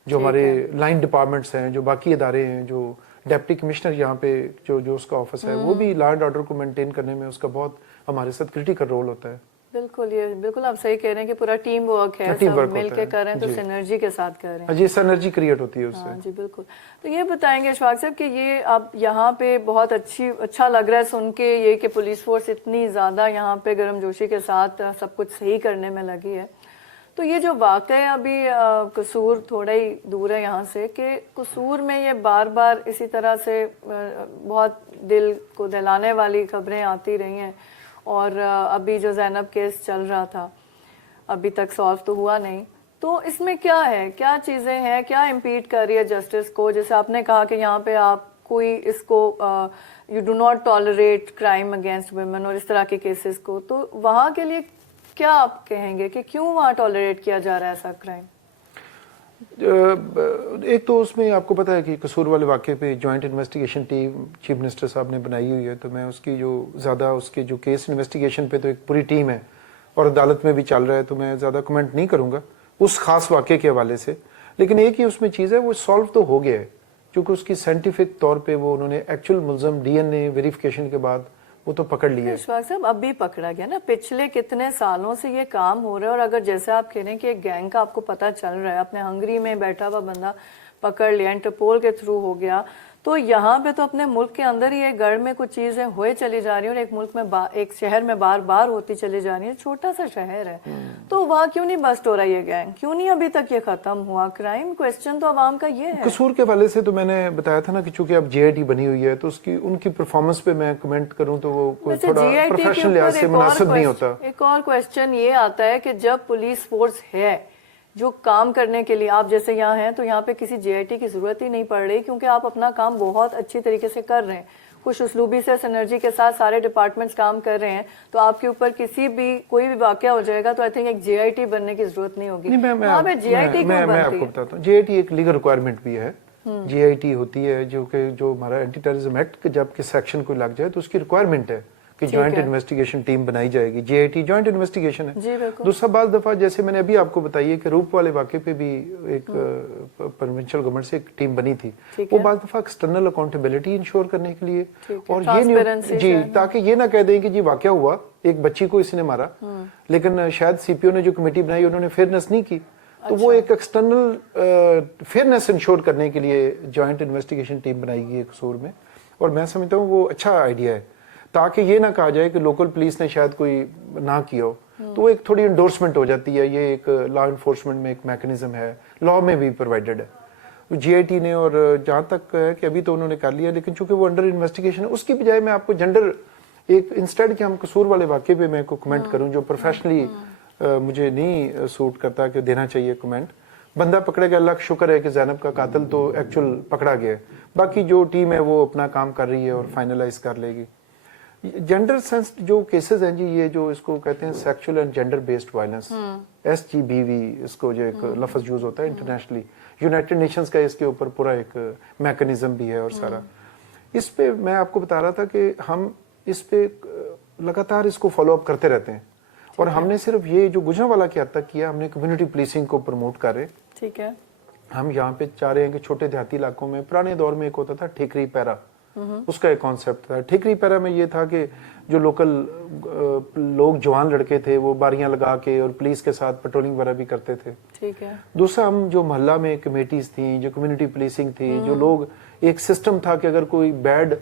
جو ہمارے لائن ڈپارٹمنٹس ہیں, جو باقی ادارے ہیں, جو ڈپٹی کمشنر یہاں پہ جو اس کا آفس ہے وہ بھی لا اینڈ آرڈر کو مینٹین کرنے میں اس کا بہت ہمارے ساتھ کریٹیکل رول ہوتا ہے. بالکل, یہ بالکل آپ صحیح کہہ رہے ہیں کہ پورا ٹیم ورک ہے, سب مل کے کر رہے ہیں تو سینرجی کے ساتھ کر رہے ہیں. جی, سینرجی کریٹ ہوتی ہے اس سے. جی بالکل. تو یہ بتائیں گے اشفاق صاحب کہ یہ اب یہاں پہ بہت اچھا لگ رہا ہے سن کے یہ کہ پولیس فورس اتنی زیادہ یہاں پہ گرم جوشی کے ساتھ سب کچھ صحیح کرنے میں لگی ہے. تو یہ جو واقعہ ہے ابھی قصور تھوڑا ہی دور ہے یہاں سے, کہ قصور میں یہ بار بار اسی طرح سے بہت دل کو دہلانے والی خبریں آتی رہی ہیں, اور ابھی جو زینب کیس چل رہا تھا ابھی تک سالو تو ہوا نہیں. تو اس میں کیا ہے, کیا چیزیں ہیں, کیا امپیڈ کر رہی ہے جسٹس کو؟ جیسے آپ نے کہا کہ یہاں پہ آپ کوئی اس کو you do not tolerate crime against women اور اس طرح کے کیسز کو, تو وہاں کے لیے کیا آپ کہیں گے کہ کیوں وہاں ٹالریٹ کیا جا رہا ہے ایسا کرائم؟ ایک تو اس میں آپ کو پتا ہے کہ قصور والے واقعے پہ joint investigation team chief minister صاحب نے بنائی ہوئی ہے, تو میں اس کی جو زیادہ اس کے جو کیس انویسٹیگیشن پہ تو ایک پوری ٹیم ہے اور عدالت میں بھی چل رہا ہے, تو میں زیادہ کمنٹ نہیں کروں گا اس خاص واقعے کے حوالے سے. لیکن ایک ہی اس میں چیز ہے, وہ سالو تو ہو گیا ہے کیونکہ اس کی سائنٹیفک طور پہ وہ انہوں نے ایکچوئل ملزم DNA ویریفیکیشن کے بعد وہ تو پکڑ لیا ہے. اشفاق صاحب اب بھی پکڑا گیا نا, پچھلے کتنے سالوں سے یہ کام ہو رہا ہے, اور اگر جیسے آپ کہہ رہے ہیں کہ ایک گینگ کا آپ کو پتہ چل رہا ہے, اپنے ہنگری میں بیٹھا ہوا بندہ پکڑ لیا, انٹرپول کے تھرو ہو گیا, تو یہاں پہ تو اپنے ملک کے اندر ہی ایک گڑھ میں کچھ چیزیں ہوئے چلی جا رہی ہیں اور ایک ملک میں ایک شہر میں بار بار ہوتی چلی جا رہی ہیں. چھوٹا سا شہر ہے تو وہاں کیوں نہیں بسٹ ہو رہا یہ گینگ, کیوں نہیں ابھی تک یہ ختم ہوا کرائم؟ کوسچن تو عوام کا یہ ہے. قصور کے حوالے سے تو میں نے بتایا تھا نا کہ چونکہ اب JIT بنی ہوئی ہے تو اس کی ان کی پرفارمنس پہ میں کمنٹ کروں تو وہ کوئی تھوڑا پروفیشنل لحاظ سے مناسب نہیں ہوتا. ایک اور کوسچن یہ آتا ہے کہ جب پولیس فورس ہے جو کام کرنے کے لیے, آپ جیسے یہاں ہیں تو یہاں پہ کسی JIT کی ضرورت ہی نہیں پڑ رہی کیونکہ آپ اپنا کام بہت اچھی طریقے سے کر رہے ہیں, خوش اسلوبی سے سینرجی کے ساتھ سارے ڈپارٹمنٹس کام کر رہے ہیں, تو آپ کے اوپر کوئی بھی واقعہ ہو جائے گا تو آئی تھنک ایک JIT بننے کی ضرورت نہیں ہوگی. میں آپ کو بتاتا ہوں, JIT ایک لیگل ریکوائرمنٹ بھی ہے. JIT ہوتی ہے جو ہمارا اینٹی ٹیررزم ایکٹ جب کہ سیکشن کوئی لگ جائے تو اس کی ریکوائرمنٹ ہے کہ جوائنٹ انویسٹیگیشن ٹیم بنائی جائے گی. JIT جوائنٹ انویسٹیگیشن ہے. دوسرا بعض دفعہ جیسے میں نے ابھی آپ کو بتائی ہے کہ روپ والے واقعے پہ بھی ایک پروونشل گورنمنٹ سے ایک ٹیم بنی تھی, وہ بعض دفعہ ایکسٹرنل اکاؤنٹیبلٹی انشور کرنے کے لیے, اور یہ جی تاکہ یہ نہ کہہ دیں کہ جی واقعہ ہوا, ایک بچی کو اس نے مارا لیکن شاید CPO نے جو کمیٹی بنائی انہوں نے فیئرنیس نہیں کی, تو وہ ایک ایکسٹرنل فیئرنیس انشور کرنے کے لیے جوائنٹ انویسٹیگیشن ٹیم بنائی گئی ہے قصور میں. اور میں سمجھتا ہوں وہ اچھا آئیڈیا ہے تاکہ یہ نہ کہا جائے کہ لوکل پولیس نے شاید کوئی نہ کیا ہو, تو وہ ایک تھوڑی انڈورسمنٹ ہو جاتی ہے. یہ ایک لا انفورسمنٹ میں ایک میکنزم ہے, لا میں بھی پرووائڈڈ ہے. JIT نے اور جہاں تک ہے کہ ابھی تو انہوں نے کر لیا, لیکن چونکہ وہ انڈر انویسٹیگیشن ہے اس کی بجائے میں آپ کو جنڈر ایک انسٹیڈ کہ ہم قصور والے واقعے پہ میں کو کمنٹ کروں جو پروفیشنلی مجھے نہیں سوٹ کرتا کہ دینا چاہیے کمنٹ. بندہ پکڑے گا, اللہ کا شکر ہے کہ زینب کا قاتل تو ایکچوئل پکڑا گیا ہے, باقی جو ٹیم ہے وہ اپنا کام کر رہی ہے اور فائنلائز کر لے گی. جینڈر سینس جو کیسز ہیں جی, یہ جو اس کو کہتے ہیں sexual and gender based violence, SGBV اس کو جو ایک لفظ یوز ہوتا ہے انٹرنیشنلی, یونائٹڈ نیشنز کا اس کے اوپر پورا ایک میکنزم بھی ہے. اور سارا اس پہ میں آپ کو بتا رہا تھا کہ ہم اس پہ لگاتار اس کو فالو اپ کرتے رہتے ہیں, اور ہم نے صرف یہ جو گجرانوالہ کی حد تک کیا, ہم نے کمیونٹی پولیسنگ کو پروموٹ کر رہے. ٹھیک ہے, ہم یہاں پہ چاہ رہے ہیں کہ چھوٹے دیہاتی علاقوں میں پرانے دور میں ایک ہوتا تھا ٹھیکری پیرا, اس کا ایک کانسیپٹ تھا. ٹھیکری پیرا میں یہ تھا کہ جو لوکل لوگ جوان لڑکے تھے وہ باریاں لگا کے اور پولیس کے ساتھ پیٹرولنگ وغیرہ بھی کرتے تھے. ٹھیک ہے. دوسرا ہم جو محلہ میں کمیٹیز تھیں, جو کمیونٹی پولیسنگ تھی, جو لوگ ایک سسٹم تھا کہ اگر کوئی بیڈ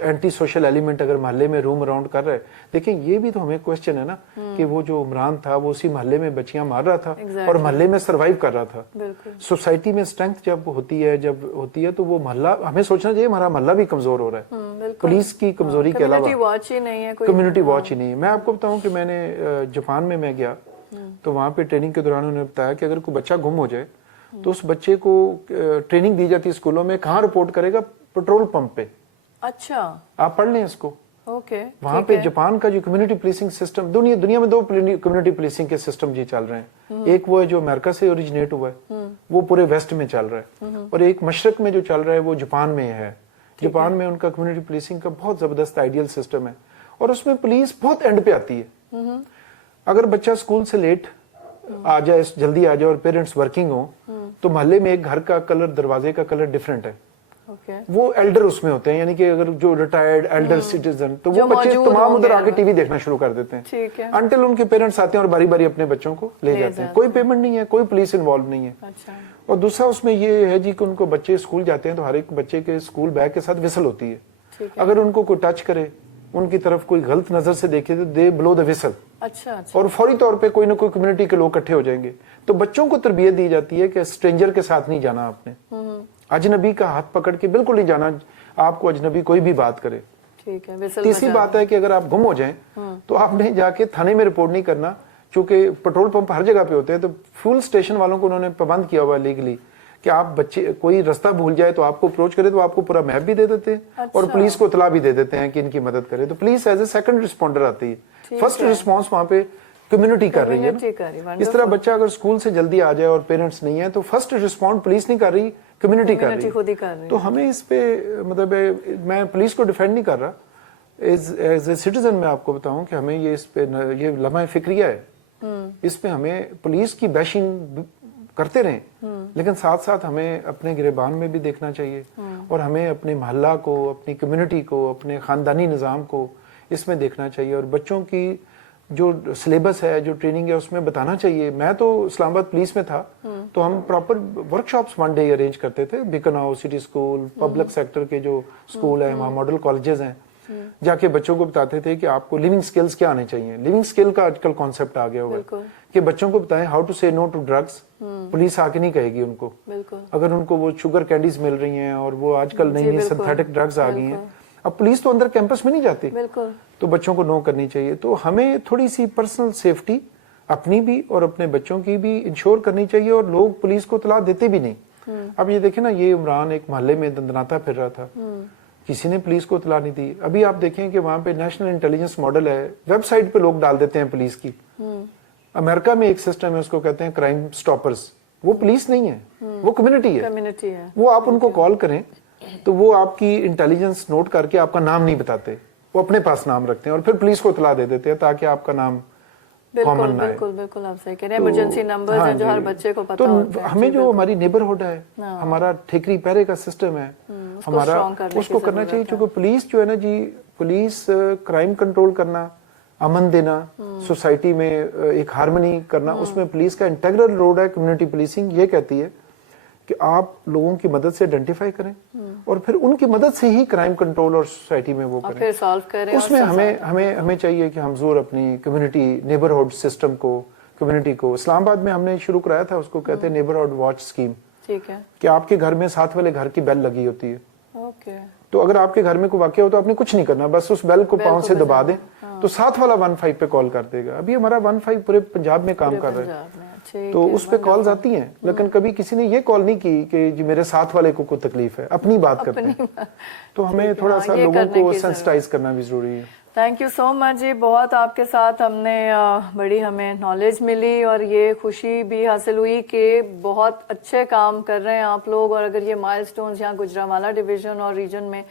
اینٹی سوشل ایلیمنٹ اگر محلے میں روم اراؤنڈ کر رہا ہے. دیکھیں یہ بھی تو ہمیں کوشچن ہے نا کہ وہ جو عمران تھا وہ اسی محلے میں بچیاں مار رہا تھا اور محلے میں سروائیو کر رہا تھا. سوسائٹی میں اسٹرینتھ جب ہوتی ہے تو وہ محلہ, ہمیں سوچنا چاہیے ہمارا محلہ بھی کمزور ہو رہا ہے. پولیس کی کمزوری کے علاوہ کمیونٹی واچ ہی نہیں ہے. میں آپ کو بتاؤں کہ میں نے جاپان میں گیا تو وہاں پہ ٹریننگ کے دوران انہوں نے بتایا کہ اگر کوئی بچہ گم ہو جائے تو اس بچے کو ٹریننگ دی جاتی ہے اسکولوں میں, کہاں رپورٹ کرے گا؟ پیٹرول پمپ پہ. اچھا, آپ پڑھ لیں اس کو. وہاں پہ جاپان کا جو کمیونٹی پولیسنگ سسٹم, دنیا میں 2 کمیونٹی پولیسنگ کے سسٹم جی چل رہے ہیں. ایک وہ ہے جو امریکہ سے اوریجنیٹ ہوا ہے, وہ پورے ویسٹ میں چل رہا ہے, اور ایک مشرق میں جو چل رہا ہے وہ جاپان میں ہے. جاپان میں ان کا کمیونٹی پولیسنگ کا بہت زبردست آئیڈیل سسٹم ہے, اور اس میں پولیس بہت اینڈ پہ آتی ہے. اگر بچہ اسکول سے لیٹ آ جائے, جلدی آ جائے اور پیرنٹس ورکنگ ہوں تو محلے میں ایک گھر کا کلر, دروازے کا کلر ڈفرینٹ ہے. وہ ایلڈر اس میں ہوتے ہیں, یعنی کہ اگر جو ریٹائرڈ ایلڈر سٹیزن, تو وہ بچے تمام ادھر آ کے ٹی وی دیکھنا شروع کر دیتے ہیں انٹل ان کے پیرنٹس آتے ہیں اور باری باری اپنے بچوں کو لے جاتے ہیں. کوئی پیمنٹ نہیں ہے, کوئی پولیس انوالو نہیں ہے. اور دوسرا اس میں یہ ہے جی کہ ان کو بچے اسکول جاتے ہیں تو ہر ایک بچے کے اسکول بیگ کے ساتھ وسل ہوتی ہے. اگر ان کو کوئی ٹچ کرے, ان کی طرف کوئی غلط نظر سے دیکھے تو دے بلو دا وسل, اور فوری طور پہ کوئی نہ کوئی کمیونٹی کے لوگ اکٹھے ہو جائیں گے. تو بچوں کو تربیت دی جاتی ہے کہ اسٹرینجر کے ساتھ نہیں جانا آپ نے, اجنبی کا ہاتھ پکڑ کے بالکل نہیں جانا آپ کو, اجنبی کوئی بھی بات کرے. تیسری بات ہے کہ اگر آپ گم ہو جائیں تو آپ نے جا کے تھانے میں رپورٹ نہیں کرنا, چونکہ پیٹرول پمپ ہر جگہ پہ ہوتے ہیں. تو فیول اسٹیشن والوں کو انہوں نے پابند کیا ہوا ہے لیگلی کہ آپ بچے کوئی رستہ بھول جائے تو آپ کو اپروچ کرے تو آپ کو پورا میپ بھی دے دیتے ہیں اور پولیس کو اطلاع بھی دے دیتے ہیں کہ ان کی مدد کرے. تو police as a second responder آتی ہے, فرسٹ رسپانس وہاں پہ کمیونٹی کر رہی ہے. اس طرح بچہ اگر اسکول سے جلدی آ جائے اور پیرنٹس نہیں ہیں تو فرسٹ رسپونڈ پولیس نہیں کر رہی, کمیونٹی کر رہی ہے. تو ہمیں اس پہ مطلب میں پولیس کو ڈیفینڈ نہیں کر رہا, ایز اے سٹیزن میں آپ کو بتاؤں کہ ہمیں یہ اس پہ یہ لمحہ فکریہ ہے, اس پہ ہمیں پولیس کی بیشنگ کرتے رہیں, لیکن ساتھ ساتھ ہمیں اپنے گریبان میں بھی دیکھنا چاہیے, اور ہمیں اپنے محلہ کو, اپنی کمیونٹی کو, اپنے خاندانی نظام کو اس میں دیکھنا چاہیے. اور بچوں کی جو سلیبس ہے, جو ٹریننگ ہے, اس میں بتانا چاہیے. میں تو اسلام آباد پولیس میں تھا تو ہم proper work shops 1 day arrange کرتے تھے. بیکناؤ سٹی اسکول, پبلک سیکٹر کے جو اسکول ہیں, وہاں ماڈل کالجز ہیں, جا کے بچوں کو بتاتے تھے کہ آپ کو لیونگ سکلز کیا آنے چاہیے. لیونگ سکل کا آج کل کانسیپٹ آ گیا ہوا ہے کہ بچوں کو بتائیں how to say know to drugs. Police آ کے نہیں کہے گی ان کو, اگر ان کو وہ شوگر کینڈیز مل رہی ہیں اور وہ آج کل نئی سنتھیٹک ڈرگز آ گئی ہیں, اب پولیس تو اندر کیمپس میں نہیں جاتی, تو بچوں کو نو کرنی چاہیے. تو ہمیں تھوڑی سی پرسنل سیفٹی اپنی بھی اور اپنے بچوں کی بھی انشور کرنی چاہیے, اور لوگ پولیس کو اطلاع دیتے بھی نہیں. اب یہ دیکھیں نا, یہ عمران ایک محلے میں دندناتا پھر رہا تھا, کسی نے پولیس کو اطلاع نہیں دی. ابھی آپ دیکھیں کہ وہاں پہ نیشنل انٹیلیجنس ماڈل ہے, ویب سائٹ پہ لوگ ڈال دیتے ہیں پولیس کی. امریکہ میں ایک سسٹم ہے, اس کو کہتے ہیں کرائم سٹاپرز. وہ پولیس نہیں ہے, وہ کمیونٹی ہے. وہ آپ ان کو کال کریں تو وہ آپ کی انٹیلیجنس نوٹ کر کے آپ کا نام نہیں بتاتے, وہ اپنے پاس نام رکھتے ہیں اور پھر پولیس کو اطلاع دے دیتے ہیں تاکہ آپ کا نام کامن نہ ہے. بالکل آپ صحیح کہہ رہے ہیں, ایمرجنسی نمبرز ہیں جو ہر بچے کو پتہ ہوتے ہیں. ہمیں جو ہماری نیبرہڈ ہے, ہمارا ٹھیکری پیرے کا سسٹم ہے, ہمارا اس کو کرنا چاہیے. چونکہ پولیس جو ہے نا جی, پولیس کرائم کنٹرول کرنا, امن دینا, سوسائٹی میں ایک ہارمنی کرنا, اس میں پولیس کا انٹیگرل رول ہے. کمیونٹی پولیسنگ یہ کہتی ہے کہ آپ لوگوں کی مدد سے آئیڈینٹیفائی کریں اور پھر ان کی مدد سے ہی کرائم کنٹرول اور سوسائٹی میں وہ کریں. اس میں ہمیں چاہیے کہ ہم زور اپنی کمیونٹی نیبرہڈ سسٹم کو, کمیونٹی کو. اسلام آباد میں ہم نے شروع کرایا تھا, اس کو کہتے ہیں نیبرہڈ واچ اسکیم. ٹھیک ہے, کہ آپ کے گھر میں ساتھ والے گھر کی بیل لگی ہوتی ہے, تو اگر آپ کے گھر میں کوئی واقعہ ہو تو آپ نے کچھ نہیں کرنا, بس اس بیل کو پاؤں سے دبا دیں تو ساتھ والا 15 پہ کال کر دے گا. ابھی ہمارا 15 پورے پنجاب میں کام کر رہا ہے, تو اس پہ کالز آتی ہیں, لیکن کبھی کسی نے یہ کال نہیں کی کہ جی میرے ساتھ والے کو کوئی تکلیف ہے. اپنی بات کرتے ہیں, تو ہمیں تھوڑا سا لوگوں کو سینسٹائز کرنا بھی ضروری ہے. تھینک یو سو مچ جی, بہت آپ کے ساتھ ہم نے بڑی ہمیں نالج ملی اور یہ خوشی بھی حاصل ہوئی کہ بہت اچھے کام کر رہے ہیں آپ لوگ. اور اگر یہ مائل سٹونز یہاں گوجرانوالہ ڈویژن اور ریجن میں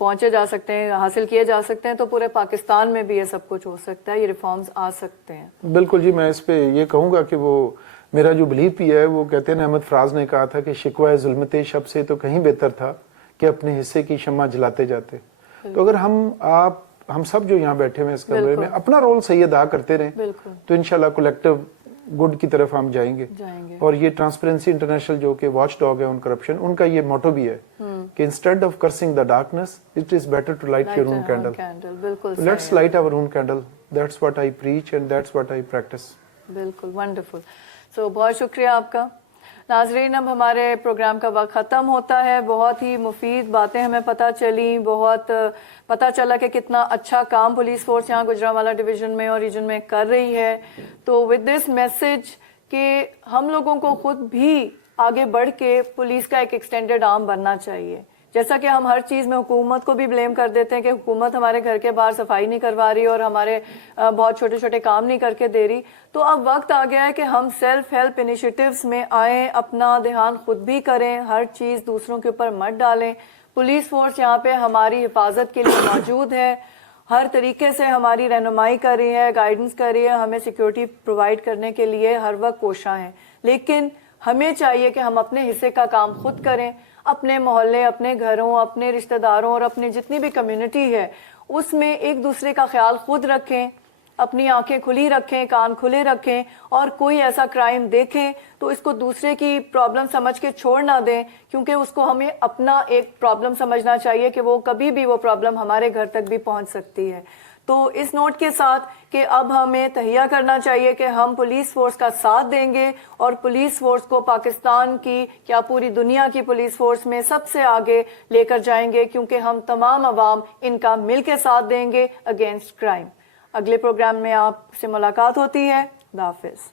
پہنچے جا سکتے ہیں, حاصل کیے جا سکتے ہیں, تو پورے پاکستان میں بھی یہ سب کچھ ہو سکتا ہے, یہ ریفارمز آ سکتے ہیں. بالکل جی, میں اس پہ یہ کہوں گا کہ وہ میرا جو بلیف بھی ہے, وہ کہتے ہیں احمد فراز نے کہا تھا کہ شکوہ ظلمت شب سے تو کہیں بہتر تھا کہ اپنے حصے کی شمع جلاتے جاتے. تو اگر ہم سب جو یہاں بیٹھے ہوئے اس کمرے میں اپنا رول صحیح ادا کرتے رہیں تو انشاءاللہ کولیکٹیو گڈ کی طرف ہم جائیں گے. اور یہ ٹرانسپیرنسی انٹرنیشنل جو کہ واچ ڈاگ ہے آن کرپشن، ان کا یہ موٹو بھی ہے کہ instead of cursing the darkness it is better to light your own candle. Let's light our own candle. That's what I preach and that's what I practise. بالکل wonderful. So بہت شکریہ آپ کا. ناظرین اب ہمارے پروگرام کا وقت ختم ہوتا ہے. بہت ہی مفید باتیں ہمیں پتہ چلیں، بہت پتہ چلا کہ کتنا اچھا کام پولیس فورس یہاں گجرانوالہ ڈویژن میں اور ریجن میں کر رہی ہے. تو ود دس میسج کہ ہم لوگوں کو خود بھی آگے بڑھ کے پولیس کا ایک ایکسٹینڈڈ آرم بننا چاہیے. جیسا کہ ہم ہر چیز میں حکومت کو بھی بلیم کر دیتے ہیں کہ حکومت ہمارے گھر کے باہر صفائی نہیں کروا رہی اور ہمارے بہت چھوٹے چھوٹے کام نہیں کر کے دے رہی. تو اب وقت آ گیا ہے کہ ہم سیلف ہیلپ انیشیٹیوز میں آئیں، اپنا دھیان خود بھی کریں، ہر چیز دوسروں کے اوپر مت ڈالیں. پولیس فورس یہاں پہ ہماری حفاظت کے لیے موجود ہے، ہر طریقے سے ہماری رہنمائی کر رہی ہے، گائیڈنس کر رہی ہے، ہمیں سیکیورٹی پرووائڈ کرنے کے لیے ہر وقت کوشاں ہیں. لیکن ہمیں چاہیے کہ ہم اپنے حصے کا کام خود کریں. اپنے محلے، اپنے گھروں، اپنے رشتہ داروں اور اپنی جتنی بھی کمیونٹی ہے اس میں ایک دوسرے کا خیال خود رکھیں، اپنی آنکھیں کھلی رکھیں، کان کھلے رکھیں، اور کوئی ایسا کرائم دیکھیں تو اس کو دوسرے کی پرابلم سمجھ کے چھوڑ نہ دیں، کیونکہ اس کو ہمیں اپنا ایک پرابلم سمجھنا چاہیے کہ وہ کبھی بھی وہ پرابلم ہمارے گھر تک بھی پہنچ سکتی ہے. تو اس نوٹ کے ساتھ کہ اب ہمیں تہیہ کرنا چاہیے کہ ہم پولیس فورس کا ساتھ دیں گے اور پولیس فورس کو پاکستان کی یا پوری دنیا کی پولیس فورس میں سب سے آگے لے کر جائیں گے، کیونکہ ہم تمام عوام ان کا مل کے ساتھ دیں گے اگینسٹ کرائم. اگلے پروگرام میں آپ سے ملاقات ہوتی ہے. خدا حافظ.